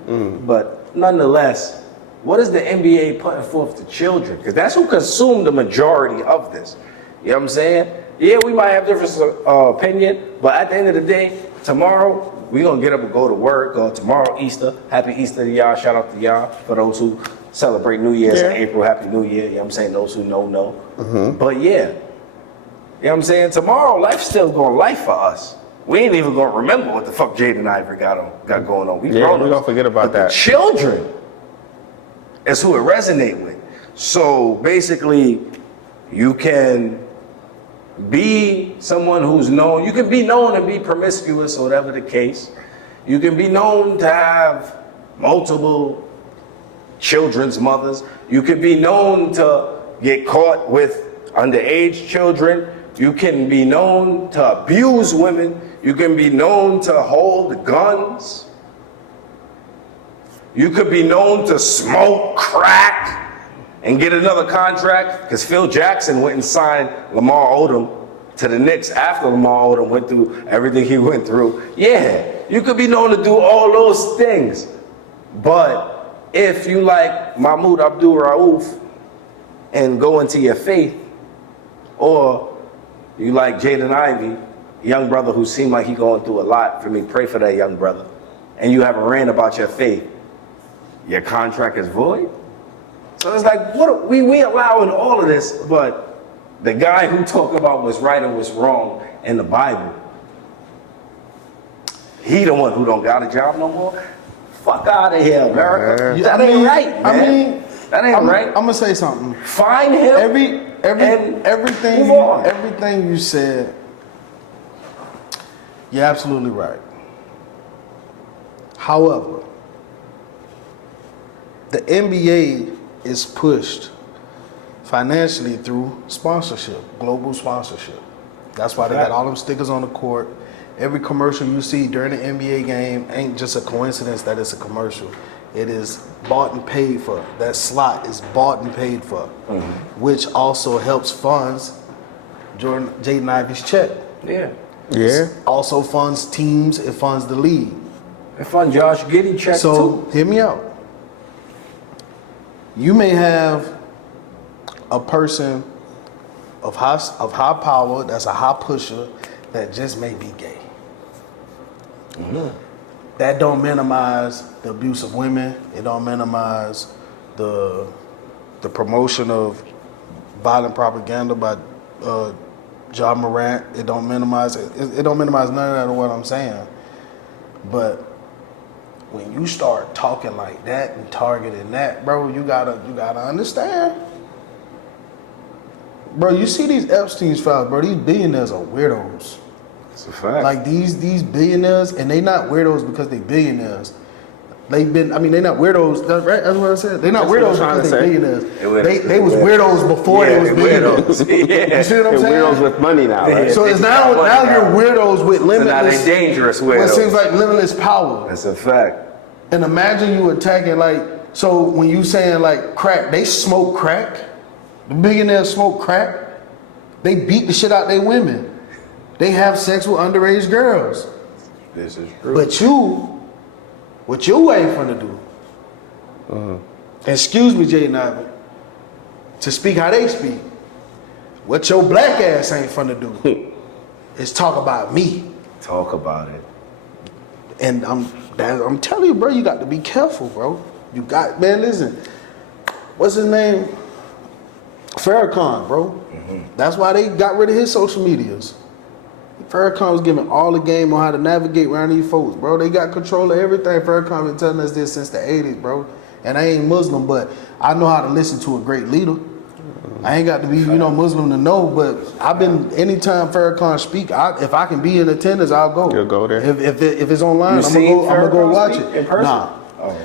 But nonetheless, what is the NBA putting forth to children? Because that's who consume the majority of this. You know what I'm saying? Yeah, we might have different opinion, but at the end of the day, tomorrow, we gonna get up and go to work. Tomorrow, Easter. Happy Easter to y'all. Shout out to y'all. For those who celebrate New Year's in April, Happy New Year. You know what I'm saying? Those who know. But yeah, you know what I'm saying? Tomorrow, life's still gonna life for us. We ain't even gonna remember what the fuck Jaden Ivey got going on. We gonna forget about that. The children is who it resonate with. So basically, you can be someone who's known. You can be known to be promiscuous or whatever the case. You can be known to have multiple children's mothers. You can be known to get caught with underage children. You can be known to abuse women. You can be known to hold guns. You could be known to smoke crack and get another contract, because Phil Jackson went and signed Lamar Odom to the Knicks after Lamar Odom went through everything he went through. Yeah, you could be known to do all those things. But if you like Mahmoud Abdul Rauf and go into your faith, or you like Jaden Ivey, young brother who seemed like he going through a lot, for me, pray for that young brother, and you have a rant about your faith, your contract is void? So it's like, what we allowing all of this, but the guy who talked about what's right and what's wrong in the Bible, he the one who don't got a job no more? Fuck out of here, America. That ain't right, man. That ain't right. I'm gonna say something. Find him. Everything move on. everything you said, you're absolutely right. However, the NBA is pushed financially through sponsorship, global sponsorship. That's why they got all them stickers on the court. Every commercial you see during the NBA game ain't just a coincidence that it's a commercial. It is bought and paid for. That slot is bought and paid for, which also helps funds Jaden Ivey's check. Yeah. Yeah. Also funds teams, it funds the league. It fund Josh Giddey check So, too. hear me out. You may have a person of high power, that's a high pusher, that just may be gay. That don't minimize the abuse of women. It don't minimize the promotion of violent propaganda by John Morant. It don't minimize it don't minimize none of that, what I'm saying. But when you start talking like that and targeting that, bro, you gotta understand. Bro, you see these Epstein's files, bro, these billionaires are weirdos. It's a fact. Like these billionaires, and they not weirdos because they billionaires. They're not weirdos, that's right, that's what I said. They're not weirdos because they billionaires. They was weirdos before they was billionaires. You see what I'm saying? Weirdos with money now, right? So it's now you're weirdos with limitless. So now they dangerous weirdos. What seems like limitless power. That's a fact. And imagine you attacking so when you saying like crack, they smoke crack. The billionaires smoke crack. They beat the shit out their women. They have sex with underage girls. This is true. But what you ain't finna do, excuse me, Jaden Ivey, to speak how they speak, what your black ass ain't finna do is talk about me. Talk about it. And I'm telling you, bro, you got to be careful, bro. Man, listen, what's his name? Farrakhan, bro. That's why they got rid of his social medias. Farrakhan was giving all the game on how to navigate around these folks, bro. They got control of everything. Farrakhan been telling us this since the 80s, bro. And I ain't Muslim, but I know how to listen to a great leader. I ain't got to be, Muslim to know, but I've been, anytime Farrakhan speak, if I can be in attendance, I'll go. You'll go there. If it's online, I'm gonna go watch it. In person? Nah.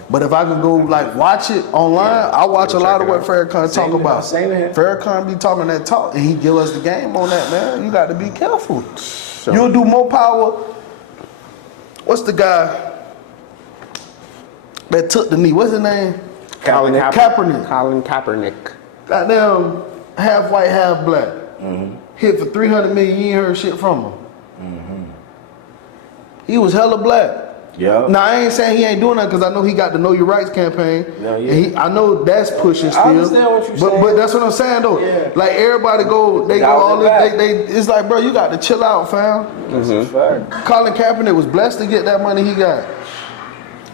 But if I can go watch it online, I watch a lot of what Farrakhan talk about. Farrakhan be talking that talk, and he give us the game on that, man. You got to be careful. You'll do more power. What's the guy that took the knee? What's his name? Colin Kaepernick. Colin Kaepernick. Goddamn, half white, half black. Hit for 300 million. You ain't heard shit from him. He was hella black. Yeah. Now I ain't saying he ain't doing that because I know he got the Know Your Rights campaign. Yeah, yeah. And I know that's pushing still. I understand what you're saying. But that's what I'm saying though. Yeah. Like everybody it's like, bro, you got to chill out, fam. That's a fact. Colin Kaepernick was blessed to get that money he got.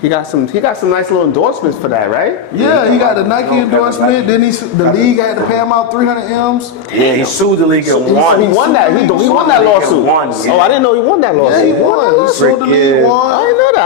He got some nice little endorsements for that, right? Yeah, he got the Nike endorsement. Then the league had to pay him out 300 M's. Yeah, he sued the league and won. He won that. He won that lawsuit. Yeah. Oh, I didn't know he won that lawsuit. Yeah, he won. He sued the league, won. I didn't know that.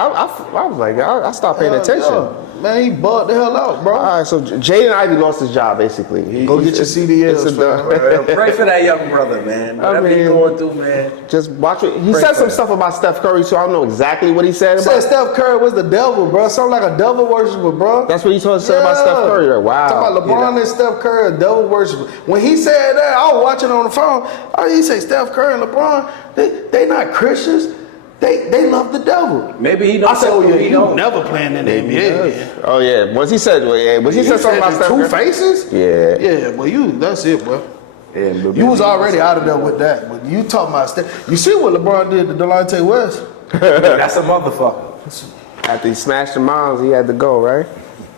I was like, I stopped paying attention. Yeah. Man, he bugged the hell out, bro. All right, so Jaden Ivey lost his job, basically. Go get your CDLs, fam. Pray for that young brother, man. Whatever he's going through, man. Just watch it. He said some stuff about Steph Curry, so I don't know exactly what he said about. Said Steph Curry was the devil, bro. Sound like a devil worshiper, bro. That's what he told us about Steph Curry. Like, wow. Talking about LeBron and Steph Curry, a devil worshiper. When he said that, I was watching on the phone. He say Steph Curry and LeBron, they not Christians. They love the devil. Maybe he don't. I said, oh yeah, he you don't. never playing in the NBA. Oh yeah, once he said something about Steph two Curry. faces. Yeah. Well, that's it, bro. Yeah, You was already out of there with that. But you talking about Steph? You see what LeBron did to Delonte West? That's a motherfucker. After he smashed the moms, he had to go, right?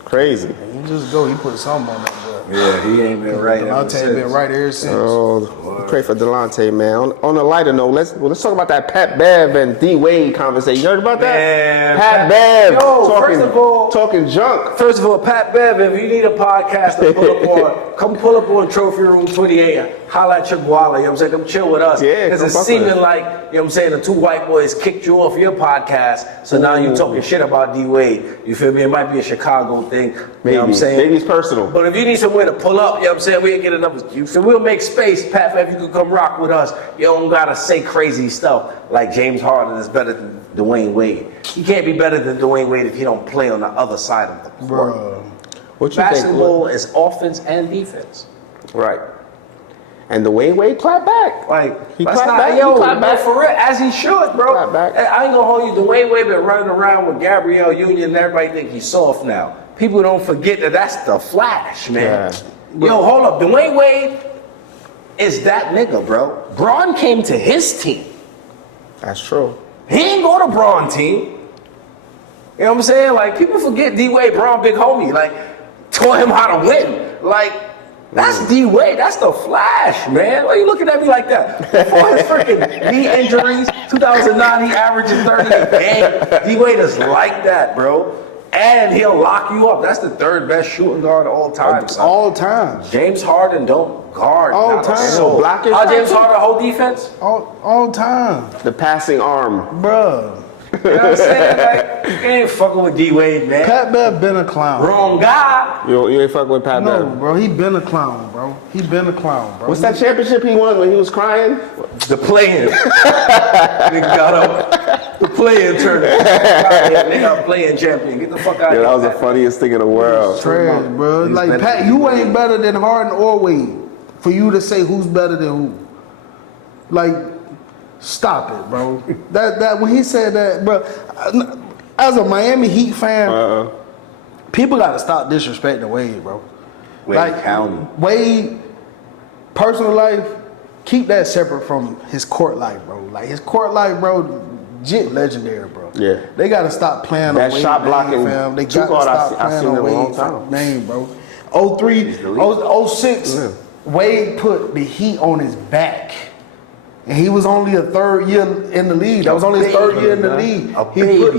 Crazy. He just go. He put something on that, bro. Yeah, he ain't been right. Delonte been right ever since. Oh, pray for Delonte, man. On a lighter note, let's talk about that Pat Bev and D Wade conversation. You heard about that? Man, Pat Bev first of all, talking junk. First of all, Pat Bev, if you need a podcast to pull up on, come pull up on Trophy Room 28. Holla at your Guala, you know what I'm saying? Come chill with us. Yeah, because it's seeming like, you know what I'm saying, the two white boys kicked you off your podcast, so now you talking shit about D Wade. You feel me? It might be a Chicago thing. Maybe. You know what I'm saying? Maybe it's personal. But if you need somewhere to pull up, you know what I'm saying, we ain't get enough. So we'll make space, Pat Bev, you can come rock with us. You don't gotta say crazy stuff like James Harden is better than Dwyane Wade. He can't be better than Dwyane Wade if he don't play on the other side of the court. Bro. What you Basketball is offense and defense. Right. And Dwyane Wade clapped back. Like, He that's clapped not, back. yo, He clapped back. for real, as he should, bro. Clapped back. I ain't gonna hold you. Dwyane Wade been running around with Gabrielle Union and everybody think he's soft now. People don't forget that that's the Flash, man. Yeah. Yo, hold up. Dwyane Wade is that nigga, bro. Braun came to his team. That's true. He ain't go to Braun team. You know what I'm saying? Like, people forget D-Wade, Braun, big homie. Like, taught him how to win. Like, that's D-Wade. That's the Flash, man. Why are you looking at me like that? Before his freaking knee injuries, 2009, he averaging 30 a game. D-Wade is like that, bro. And he'll lock you up. That's the third best shooting guard of all time. Son. All time. James Harden don't guard. All not a time. soul. Blocking How James shots? Harden hold defense? All time. The passing arm. Bruh. You know what I'm saying? Like, you ain't fucking with D Wade, man. Pat Bev been a clown. Wrong guy. You ain't fucking with Pat No, Bev. bro, he been a clown, bro. He been a clown, bro. What's that championship he won when he was crying? The play-in. Nigga got up. The play-in tournament. They got a play-in champion. Get the fuck out of Yeah, here. that was the funniest thing in the world. Trash, bro. He's Like, better Pat, than you Wade. ain't better than Harden or Wade for you to say who's better than who. Like, stop it, bro. that when he said that, bro, as a Miami Heat fan, people got to stop disrespecting Wade, bro. Wade County. Wade, personal life, keep that separate from his court life, bro. Like, his court life, bro, legit legendary, bro. Yeah. They got to stop playing That on Wade's shot blocking name, fam. They two got to guard, stop I've playing seen it on a long Wade's time. name, bro. 03, 06, Wade put the Heat on his back. And he was only a third year in the league. That was only his third year in the league.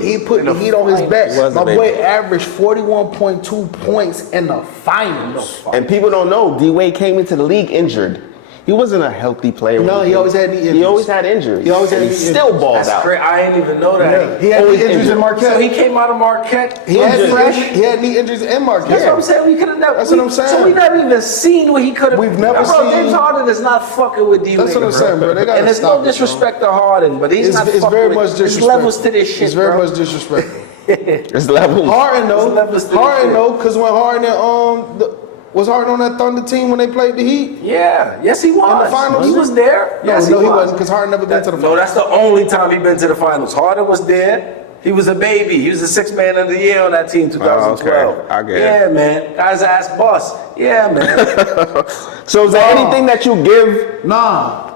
He put the Heat on his back. My boy averaged 41.2 points in the finals. And people don't know, D Wade came into the league injured. He wasn't a healthy player. No, he always had knee injuries. He always had injuries. He always had and knee he still injuries. balled That's out. crazy. I didn't even know that. Yeah, he had Always knee injuries injured. in Marquette. So he came out of Marquette. He had fresh. he had knee injuries in Marquette. That's what I'm saying. We could have never. That's what I'm saying. So we never even seen what he could have. We've never bro, seen- James Harden is not fucking with D Wade. That's what I'm saying, bro. They gotta And there's stop no it, bro. disrespect to Harden, but he's not It's fucking very with. much There's disrespectful. levels to this shit, It's very bro. much disrespectful. It's levels. Harden There's levels to though. this Harden shit. though, because when Harden was Harden on that Thunder team when they played the Heat? Yeah, yes he was. In the finals? He was there. No, Yes, no, he was. wasn't, because Harden never been to the No, finals. that's the only time he been to the finals. Harden was there. He was a baby. He was the sixth man of the year on that team, 2012. okay. I get it. Yeah, man. Guy's ass bust. Yeah, man. So is there anything that you give? Nah.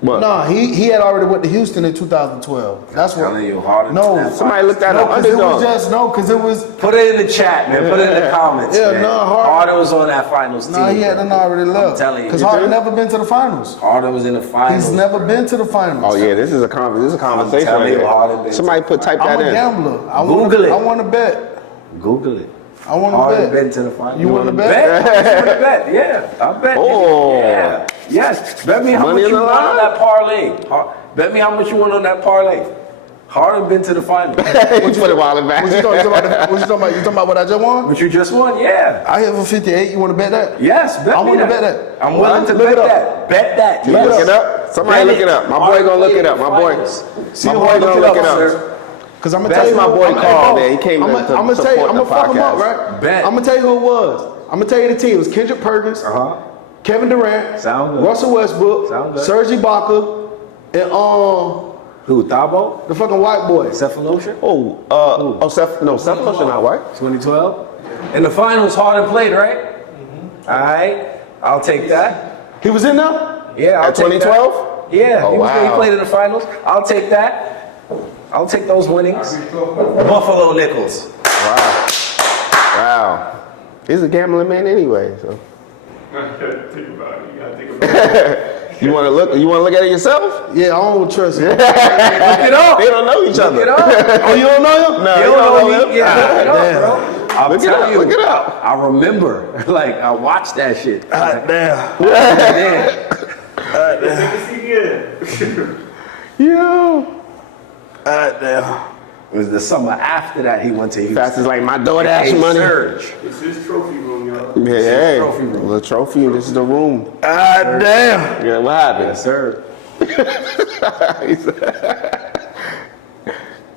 What? Nah, he had already went to Houston in 2012. That's what. Telling you, Harden. No, Somebody looked that no, up. because it was Underdog. just because it was. Put it in the chat, man. Put it in the comments. Yeah, man. no, Harden was on that finals team. Nah, he hadn't already left. I'm telling you. Because Harden never been to the finals. Harden was in the finals. He's never been to the finals. Oh yeah, this is a conversation telling right you, here. Harden been Somebody to- put type I'm that a in. gambler. Google it. I want to bet. Google it. I want to Harden bet. been to the finals. You wanna bet? Bet. You wanna bet? Yeah, I bet. Oh. Yeah. Yes. Bet me how Money much in you the want on line? that parlay. Bet me how much you want on that parlay. Harden been to the finals. What you put it while in back? What you talking about? What you talking about? You talking about what I just won? But you just won, yeah. I hit for 58. You want to bet that? Yes, bet I me wanna that. bet that. I'm willing to Look bet it up. that. Bet that. You Yes. look it up? Somebody Bet look it up. My boy Harden gonna look played it up. in My the boy. finals. See My who boy Harden gonna look look it up. sir. Because I'm gonna That's tell you my boy Carl there. He came I'm to gonna tell you. support I'm the gonna fuck him up, podcast. right? Bet. I'm gonna tell you who it was. I'm gonna tell you the team. It was Kendrick Perkins, Kevin Durant, Sound good. Russell Westbrook, Sound good. Serge Ibaka, and Who, Thabo? the fucking white boy. Cephalosha? Seth Lotion not white. 2012? In the finals, Harden played, right? All right. I'll take that. He was in there. Yeah, I'll At take 2012? that. Yeah, Oh, he wow. played in the finals. I'll take that. I'll take those winnings. Buffalo Nickels. Wow. He's a gambling man anyway. So You gotta think about it. You gotta think about it. you want to look? You want to look at it yourself? Yeah, I don't trust him. Look it up. They don't know each Look other. it up. Oh, you don't know him? No, You you don't know him. me? Yeah, look it up, bro. I'll Look it tell up, you. look it up. I remember. Like, I watched that shit. Damn. Yeah. Yo. Damn. It was the summer after that he went to Houston. Fast is like my DoorDash Hey, money. Surge. It's his trophy room, y'all. Yeah, hey, trophy room. the trophy. This is the room. Damn. Yeah, what happened? Yes, sir.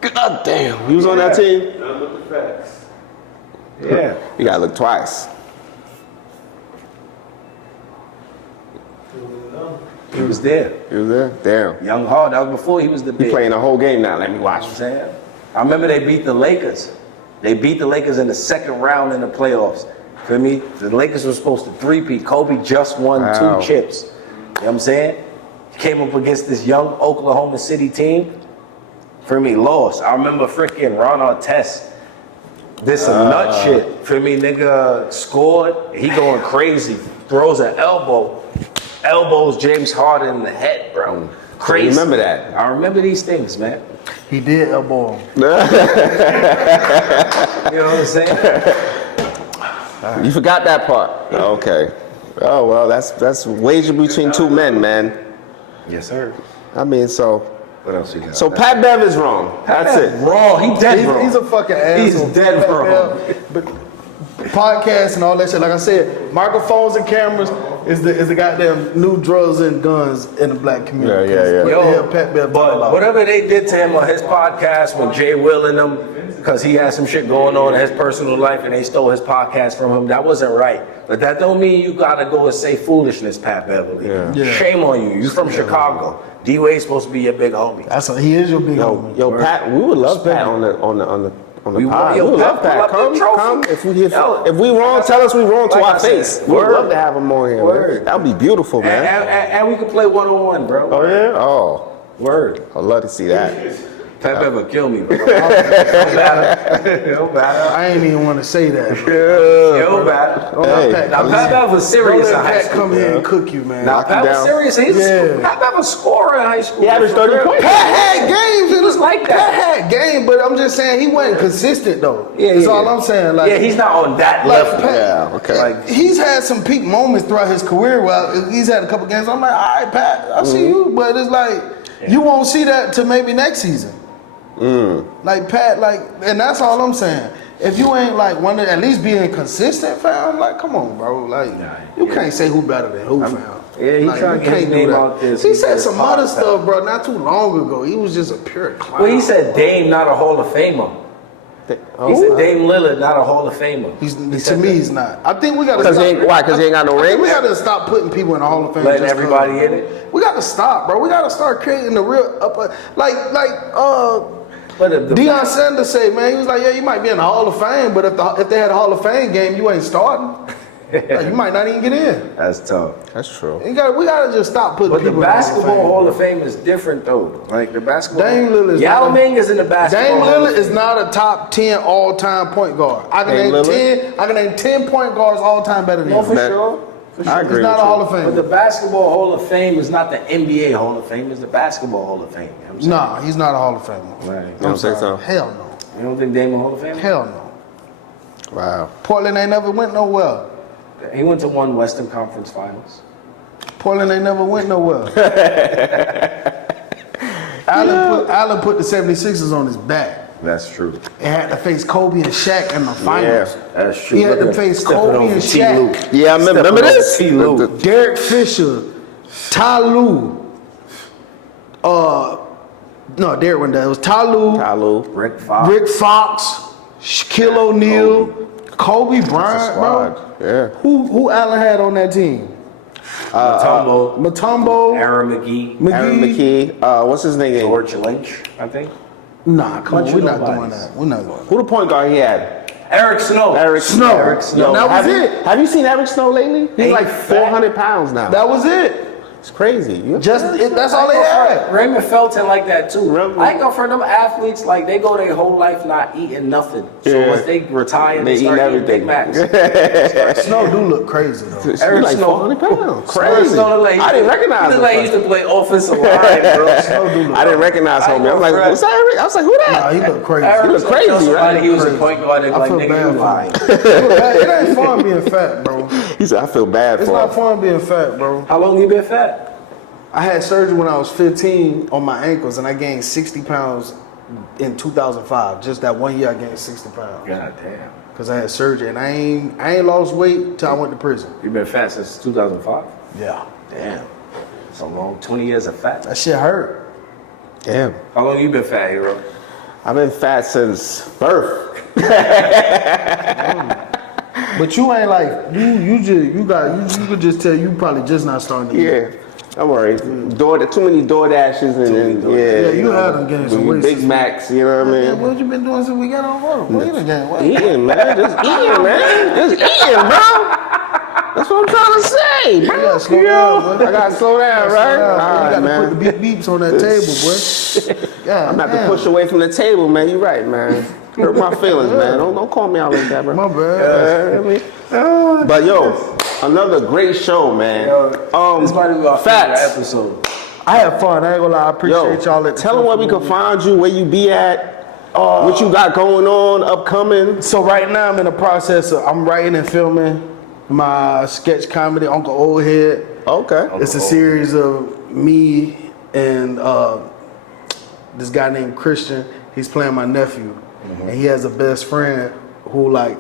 God damn, he was on that team. None but the facts. Yeah. You gotta look twice. He was there. He was there. Damn. Young Hard. That was before he was the He big. playing the whole game now. Let me watch. You know what I'm saying? I remember they beat the Lakers. They beat the Lakers in the second round in the playoffs. Feel me? The Lakers were supposed to three-peat. Kobe just won Wow. 2 chips. You know what I'm saying? Came up against this young Oklahoma City team. For me, lost. I remember freaking Ron Artest did some nut shit. For me, nigga scored. He going crazy. Throws an elbow. Elbows James Harden in the head, bro. Crazy. Remember that. I remember these things, man. He did elbow him. You know what I'm saying? You forgot that part. Okay. Oh well, that's wager between two men, man. Yes, sir. I mean, so What else you got? So Pat Bev is wrong. That's it. Wrong. He dead wrong. He's a fucking asshole. He's dead wrong. But podcasts and all that shit, like I said, microphones and cameras is the goddamn new drugs and guns in the black community. Yeah. What the hell Pat Bev talking about? Whatever they did to him on his podcast when Jay Will and them, because he had some shit going on in his personal life and they stole his podcast from him, that wasn't right. But that don't mean you gotta go and say foolishness, Pat Beverly. Yeah. Shame on you. You from Chicago. D Wade's supposed to be your big homie. He is your big homie. Yo, Pat, we would love Pat on the pod. We would love Pat. Come. If we wrong, tell us we wrong to our face. We would love to have him on here. Man. That would be beautiful, man. And we could play one-on-one, bro. Oh yeah. Oh. Word. I'd love to see that. Pat Bev kill me, bro. No matter. I ain't even want to say that. Yo, Pat. Now, Pat Bev was serious in high Pat school. come here and cook you, man. Now, Pat was serious. Pat Bev was scorer in high school. He averaged 30 points. Pat had games. It was like that. Pat had games, but I'm just saying he wasn't consistent though. Yeah, That's all I'm saying. Like, yeah, he's not on that level. Pat, okay. Like, he's had some peak moments throughout his career. Well, he's had a couple games. I'm like, all right, Pat, I see you, but it's like you won't see that till maybe next season. Like Pat, and that's all I'm saying. If you ain't like one at least being consistent, fam, like come on, bro. Like you can't say who better than who, fam. Yeah, he trying to get his name out there. He said some other stuff, bro, not too long ago. He was just a pure clown. Well, he said Dame not a Hall of Famer. He said Dame Lillard not a Hall of Famer. To me, he's not. I think we got to stop. Why? Because he ain't got no rings? We got to stop putting people in the Hall of Fame. Letting everybody in it? We got to stop, bro. We got to start creating the real upper, Deion Sanders said, man, he was like, yeah, you might be in the Hall of Fame, but if they had a Hall of Fame game, you ain't starting. Like, you might not even get in. That's tough. That's true. We gotta just stop putting people in the basketball Hall of Fame is different though. Like the basketball. Dame Lillard. Yao Ming is in the basketball. Dame Lillard is not a top 10 all-time point guard. I can name 10 point guards all time better than him. For sure. I agree. He's not a Hall of Fame. But the basketball Hall of Fame is not the NBA Hall of Fame. It's the basketball Hall of Fame. You know nah, he's not a Hall of Famer. Right. You don't say so? Hell no. You don't think Dame a Hall of Fame? Hell no. Wow. Portland ain't never went nowhere. He went to one Western Conference Finals. Portland ain't never went nowhere. Allen put the 76ers on his back. That's true. He had to face Kobe and Shaq in the finals. Yeah, that's true. He had to face Kobe and Shaq. Yeah, I remember this. Derek Fisher, Ty Lue. No, Derek went down. It was Ty Lue, Rick Fox, Shaquille O'Neal, Kobe Bryant, bro. Yeah. Who Allen had on that team? Mutombo, Aaron McGee. Aaron McKee. What's his name? George Lynch, I think. Nah, come on, we're not doing that. We're not doing that. Who the point guard he had? Eric Snow. Eric Snow. That was it. Have you seen Eric Snow lately? He's like 400 pounds now. That was it. It's crazy. That's all they had. Raymond Felton like that too. Really? I go for them athletes, like they go their whole life not eating nothing. So once they retire, they start eating Big Macs. Snow do look crazy though. Eric like Snow, 400 pounds. Crazy. I didn't recognize him. Like he used to play offensive line, bro. I didn't recognize him. I was like, what's that, Eric? I was like, who that? Nah, he look crazy. Eric He look crazy, right? He was a point guard. And like, feel nigga, bad you for lying. It ain't fun being fat, bro. He said, I feel bad It's for not him. fun being fat, bro. How long you been fat? I had surgery when I was 15 on my ankles, and I gained 60 pounds in 2005. Just that 1 year, I gained 60 pounds. God damn. Cause I had surgery, and I ain't lost weight till I went to prison. You been fat since 2005? Yeah. Damn. It's a long 20 years of fat. That shit hurt. Damn. How long you been fat, hero? I've been fat since birth. But you ain't like you could just tell you probably just not starting to eat. Yeah. Don't worry. Too many DoorDashes and you had them getting some weight. Big Macs, you know what I mean? What you been doing since we got on water? What you been getting weight? Eating, man. Just eating, man. Just eating, bro. That's what I'm trying to say, bro. You gotta slow down, boy. I gotta slow down, right? You All right, gotta man. put the beep beeps on that table, boy. Yeah, I'm about to push away from the table, man. You right, man. Hurt my feelings, man. Don't call me out like that, bro. My bad. But yo, another great show, man. This might be our favorite Facts. episode. I had fun. I ain't gonna lie. I appreciate y'all. Tell them where we can find you, where you be at, what you got going on, upcoming. So right now I'm in the process of I'm writing and filming my sketch comedy Uncle Oldhead. Okay. It's a series of me and this guy named Christian. He's playing my nephew, and he has a best friend who like.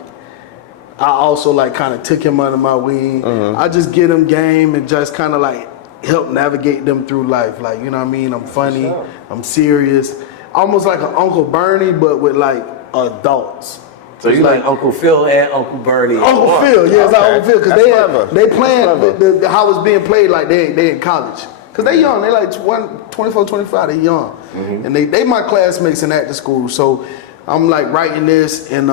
I also like kind of took him under my wing. I just get him game and just kind of like help navigate them through life. Like, you know what I mean? I'm funny, I'm serious. Almost like an Uncle Bernie, but with like adults. So you like Uncle Phil and Uncle Bernie? Uncle Phil, yeah, it's like Uncle Phil. Because they playing how it's being played like they in college. Because they young, they like 24, 25, they young. And they my classmates in acting school. So I'm like writing this and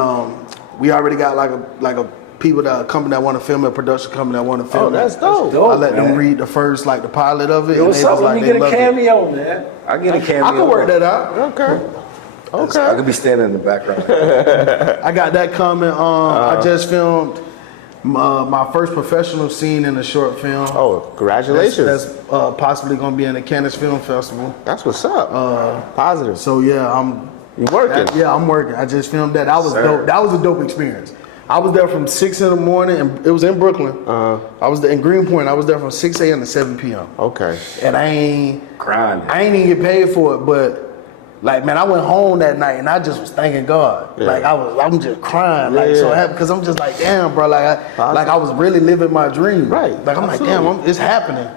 we already got like a people that are coming that want to film it, a production company that want to film it. That's dope. I let them read the first, like the pilot of it. Yo, and they was like, let me get a cameo, man. I get a cameo. I can work that out. Okay. I could be standing in the background. I got that coming. I just filmed my first professional scene in a short film. Oh, congratulations. That's possibly going to be in the Cannes Film Festival. That's what's up. Positive. So yeah, You working? I'm working. I just filmed that. That was dope. That was a dope experience. I was there from 6 in the morning, and it was in Brooklyn. I was in Greenpoint. I was there from 6 a.m. to 7 p.m. Okay. And I ain't even get paid for it, but like, man, I went home that night and I just was thanking God. Yeah. Like I'm just crying, like so happy because I'm just like, damn, bro, like I was really living my dream. Right. Like I'm like, damn, it's happening.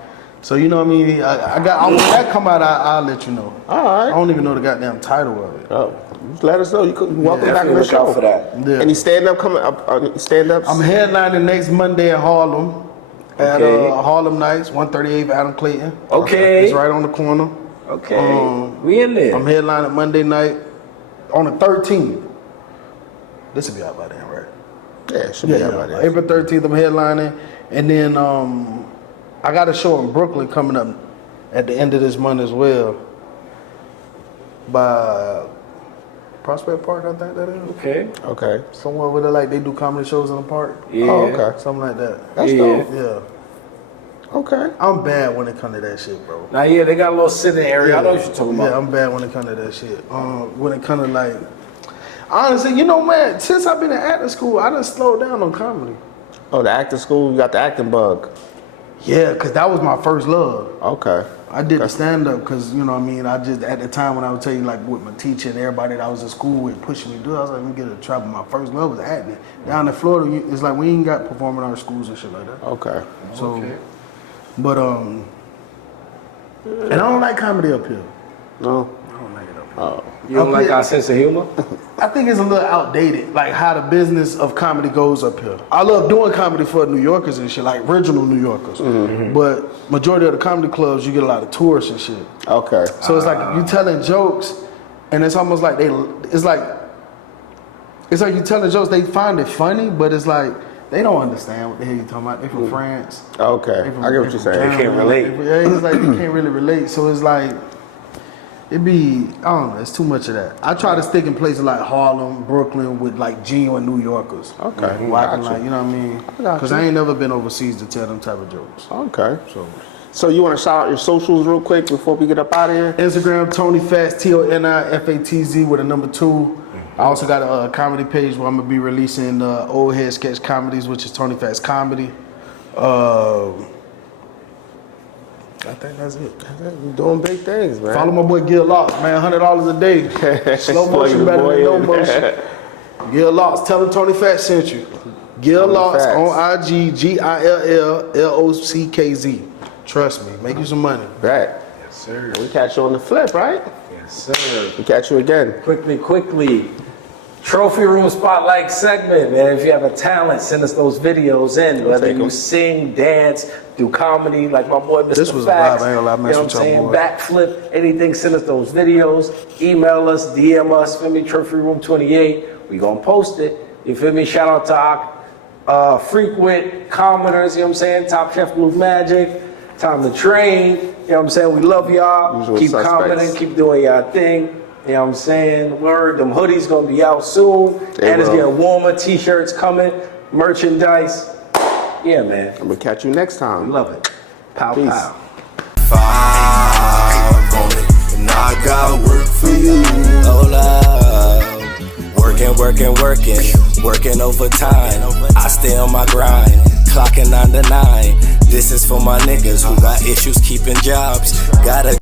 So you know what I mean? When that come out, I'll let you know. All right. I don't even know the goddamn title of it. Oh, just let us know. You could welcome back to the show for that. Yeah. Any stand-up coming up? Stand-ups? I'm headlining next Monday in Harlem at Harlem Nights, 138 Adam Clayton. Okay. It's right on the corner. Okay. We in there. I'm headlining Monday night on the 13th. This will be out by then, right? Yeah, it should be out by then. April 13th, I'm headlining. And then I got a show in Brooklyn coming up at the end of this month as well. By Prospect Park, I think that is. Okay. Somewhere where they do comedy shows in the park. Yeah. Oh, okay. Something like that. That's dope. Yeah. Okay. I'm bad when it comes to that shit, bro. Now, yeah, they got a little sitting area. I know what you're talking about. Yeah, I'm bad when it comes to that shit. When it comes to like, honestly, you know, man, since I've been in acting school, I done slowed down on comedy. Oh, the acting school, you got the acting bug. Yeah, because that was my first love. Okay. I did the stand-up because, you know what I mean, I just, at the time when I would tell you, like, with my teacher and everybody that I was in school with pushing me to do it, I was like, let me get a try. But my first love was acting. Down in Florida, it's like we ain't got performing art schools and shit like that. Okay. So, but, and I don't like comedy up here. No? I don't like it up here. Oh. You don't like our sense of humor? I think it's a little outdated, like how the business of comedy goes up here. I love doing comedy for New Yorkers and shit, like original New Yorkers. But majority of the comedy clubs, you get a lot of tourists and shit. Okay. So it's like you telling jokes, and it's almost like it's like you telling jokes. They find it funny, but it's like they don't understand what the hell you talking about. They from France. Okay. They from, I get what you're saying. They can't relate. It's like they can't really relate. So it's like. It be, I don't know, it's too much of that. I try to stick in places like Harlem, Brooklyn with like genuine New Yorkers. Okay. Who I can like, you know what I mean? Because I ain't never been overseas to tell them type of jokes. Okay. So you want to shout out your socials real quick before we get up out of here? Instagram, tonifatz, TONIFATZ with a number 2. I also got a comedy page where I'm going to be releasing old head sketch comedies, which is Tonifatz Comedy. I think that's it. You're doing big things, man. Follow my boy Gil Locks, man. $100 a day. Slow motion better than no motion. Gil Locks, tell him Tonifatz sent you. Gil Locks on IG, GILLLOCKZ. Trust me, make you some money. Right. Yes, sir. We catch you on the flip, right? Yes, sir. We catch you again. Quickly. Trophy Room Spotlight segment, man. If you have a talent, send us those videos in. Whether you sing, dance, do comedy, like my boy Mr. This was Facts, a vibe. I ain't gonna lie, you know what I'm mess with saying? y'all, boy. Backflip, anything, send us those videos. Email us, DM us, feel me, Trophy Room 28. We gonna post it. You feel me? Shout out to our frequent commenters, you know what I'm saying? Top Chef Blue Magic, Time to Train, you know what I'm saying? We love y'all. Usual Keep suspects. commenting, keep doing y'all thing. You know what I'm saying? Word, them hoodies gonna be out soon. They It's will. getting warmer, t-shirts coming, merchandise. Yeah, man. I'm gonna catch you next time. Love it. Pow, Peace. pow. 5 on it, and I got work for you. Hold up. Working overtime. I stay on my grind, clocking 9 to 9. This is for my niggas who got issues keeping jobs. Gotta